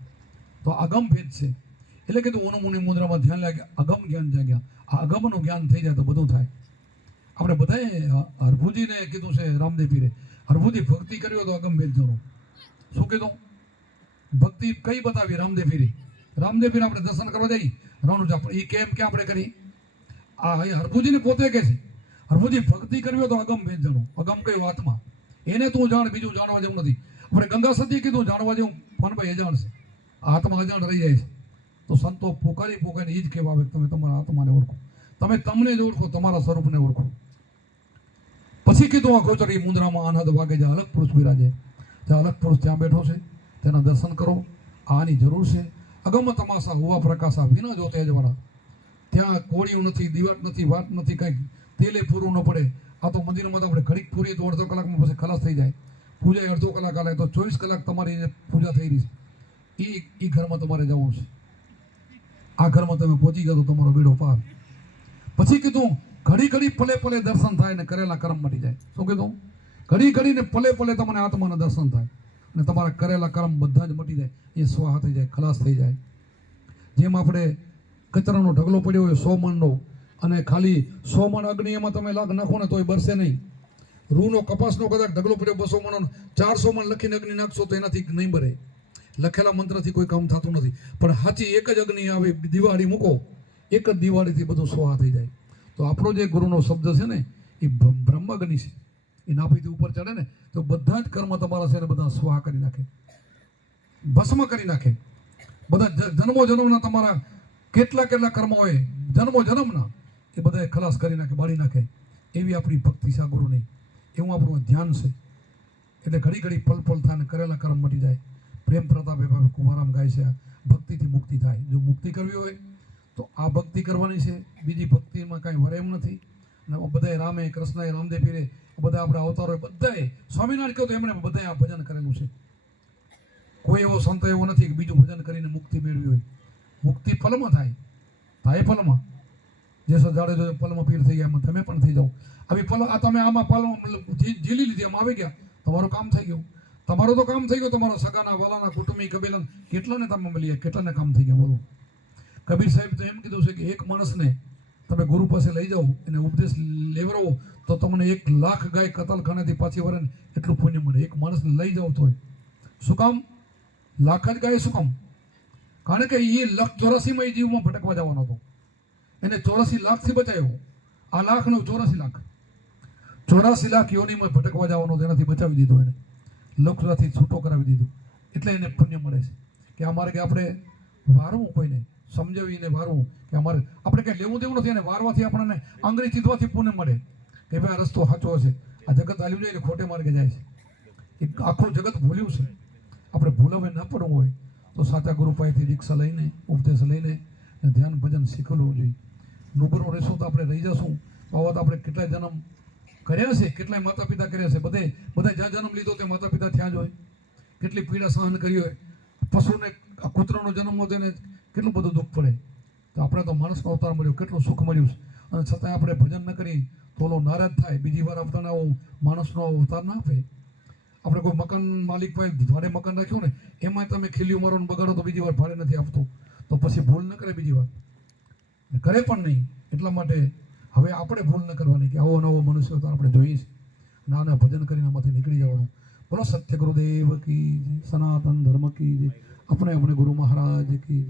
તો અગમ ભેદ છે એટલે કીધું ઓનમ મુનિ મુદ્રામાં ધ્યાન લાગે અગમ જ્ઞાન જાગ્યા. આ અગમનું જ્ઞાન થઈ જાય તો બધું થાય. આપણે બધાએ હરભુજીને કીધું છે રામદેવ પીરે, હરભુજી ભક્તિ કર્યો તો અગમ ભેદ જણો. શું કીધું? ભક્તિ કઈ બતાવી રામદેવ પીરે? રામદેવ પીર આપણે દર્શન કરવા જઈએ રણુજા, એ કેમ કે આપણે કરી? આ હરભુજીને પોતે કહે છે હરભુજી ભક્તિ કરવી હોય તો અગમ ભેદ જણો. અગમ કયું? આત્મા. એને તું જાણ, બીજું જાણવા જેવું નથી. આપણે ગંગા સતી કીધું જાણવા જેવું ફનભાઈ અજાણ છે, આત્મા અજાણ રહી જાય છે. તો સંતો પોકારીને એ જ કહેવા આવે તમે તમારા આત્માને ઓળખો, તમે તમને જ ઓળખો, તમારા સ્વરૂપને ઓળખો. પછી કીધું આ ગોચરી મુદ્રામાં આનંદ વાગે જે અલગ પુરુષ બિરાજે, જે અલગ પુરુષ ત્યાં બેઠો છે તેના દર્શન કરો. આની જરૂર છે. અગમ તમાસા હોવા પ્રકાશા વિના જો તેજવાળા. ત્યાં કોળિયું નથી, દીવાટ નથી, વાત નથી, કંઈક તેલે પૂરું ન પડે. આ તો મંદિરમાં તો આપણે ઘડીક પૂરી તો અડધો કલાકમાં પછી ખલાસ થઈ જાય. પૂજા અડધો કલાક હાલે તો 24 કલાક તમારી પૂજા થઈ રહી છે. એ ઘરમાં તમારે જવું છે. આ ઘરમાં તમે પહોંચી જાઓ તો તમારો બેડો પાર. પછી કીધું ઘડી પલે પલે દર્શન થાય ને કરેલા કર્મ મટી જાય. શું કીધું? ઘડી ને પલે તમને આત્માના દર્શન થાય અને તમારા કરેલા કર્મ બધા જ મટી જાય. એ સ્વાહા થઈ જાય, ખલાસ થઈ જાય. જેમ આપણે કચરાનો ઢગલો પડ્યો હોય 100 મણનો, અને ખાલી 100 મણ અગ્નિ એમાં તમે લાખ નાખો ને તોય બરસે નહીં. રૂનો કપાસનો કદાચ ઢગલો પડ્યો 200 મણનો, 400 મણ લખીને અગ્નિ નાખશો તો એનાથી નહીં બરે. લખેલા મંત્રથી કોઈ કામ થતું નથી. પણ સાચી એક જ અગ્નિ આવે, દિવાળી મૂકો, એક જ દિવાળીથી બધું સ્વાહા થઈ જાય. તો આપણો જે ગુરુનો શબ્દ છે ને એ બ્રહ્માગ્નિ છે. એ નાભીથી ઉપર ચડે ને તો બધા જ કર્મ તમારા છે ને બધા સ્વાહા કરી નાખે, ભસ્મ કરી નાખે. બધા જન્મોના તમારા કેટલા કર્મ હોય જન્મના, એ બધા ખલાસ કરી નાખે, બાળી નાખે. એવી આપણી ભક્તિ છે આ ગુરુની, એવું આપણું ધ્યાન છે. એટલે ઘડી પલ થાય ને કરેલા કર્મ મટી જાય. પ્રેમ પ્રતાપે કુમારામ ગાય છે ભક્તિથી મુક્તિ થાય. જો મુક્તિ કરવી હોય તો આ ભક્તિ કરવાની છે, બીજી ભક્તિમાં કાંઈ વરે એમ નથી. અને બધાએ રામે કૃષ્ણએ રામદેવ પીરે બધા આપણા અવતારોએ બધાએ સ્વામિનારાયણ કહ્યું તો એમણે બધાએ આ ભજન કરેલું છે. કોઈ એવો સંત એવો નથી કે બીજું ભજન કરીને મુક્તિ મેળવી હોય. મુક્તિ પલમાં થાય પલમાં. જે જાડેજો પલમાં પીર થઈ ગયા, એમાં તમે પણ થઈ જાઓ. આવી પલ આ તમે આમાં પલ ઝીલી લીધી, એમ આવી ગયા, તમારું કામ થઈ ગયું. તમારું તો કામ થઈ ગયું. તમારો સગાના વાલાના કુટુંબી કબીલા કેટલાને તમે મળી, કેટલાને કામ થઈ ગયા. બોલો. કબીર સાહેબ તો એમ કીધું છે કે એક માણસને તમે ગુરુ પાસે લઈ જાઓ, એને ઉપદેશ લેવડાવો તો તમને 1 લાખ ગાય કતલખાનેથી પાછી વરે ને એટલું પુણ્ય મળે. એક માણસને લઈ જાઓ તોય. શું કામ? લાખ જ ગાય શું કામ? કારણ કે એ 1,84,માં એ જીવમાં ભટકવા જવાનો હતો. એને 84 લાખથી બચાવ્યો. આ લાખનો 84 લાખ યોનીમાં ભટકવા જવાનો હતો, એનાથી બચાવી દીધો. એને લોકરાથી છૂટો કરાવી દીધો. એટલે એને પુણ્ય મળે છે. કે અમારે કે આપણે વારવું કોઈને સમજાવીને વારવું, કે અમારે આપણે કંઈ લેવું દેવું નથી. અને વારવાથી આપણને આંગળી ચીધવાથી પુણ્ય મળે કે ભાઈ આ રસ્તો સાચો છે. આ જગત હાલ્યું જાય એટલે ખોટે માર્ગે જાય છે. એ આખું જગત ભૂલ્યું છે. આપણે ભૂલાવે ન પડવું હોય તો સાચા ગુરુ પાસેથી દીક્ષા લઈને, ઉપદેશ લઈને ધ્યાન ભજન શીખવું જોઈએ. રૂબરૂ રહેશું તો આપણે રહી જશું. તો આવા તો આપણે કેટલાય જન્મ કર્યા છે, કેટલાય માતા પિતા કર્યા છે. બધા જ્યાં જન્મ લીધો તે માતા પિતા થયા જ હોય. કેટલી પીડા સહન કરી હોય. પશુને કૂતરાનો જન્મ હોય તેને કેટલું બધું દુઃખ પડે. તો આપણે તો માણસનો અવતાર મળ્યો, કેટલું સુખ મળ્યું છે. અને છતાંય આપણે ભજન ન કરી તો ઓલો નારાજ થાય, બીજી વાર અવતારના માણસનો અવતાર ના આપે. આપણે કોઈ મકાન માલિક પાસે ભાડે મકાન રાખ્યું ને, એમાં તમે ખીલ્યું મારો બગાડો તો બીજી વાર ભાડે નથી આપતો. તો પછી ભૂલ ન કરે બીજી વાર, કરે પણ નહીં. એટલા માટે હવે આપણે ભૂલ ન કરવાની કે આવો નવો મનુષ્ય અવતાર આપણે જોઈએ છે. નાના ભજન કરીને આમાંથી નીકળી જવાનું. બોલો સત્ય ગુરુદેવ કી, સનાતન ધર્મ કી, આપણે ગુરુ મહારાજ કી.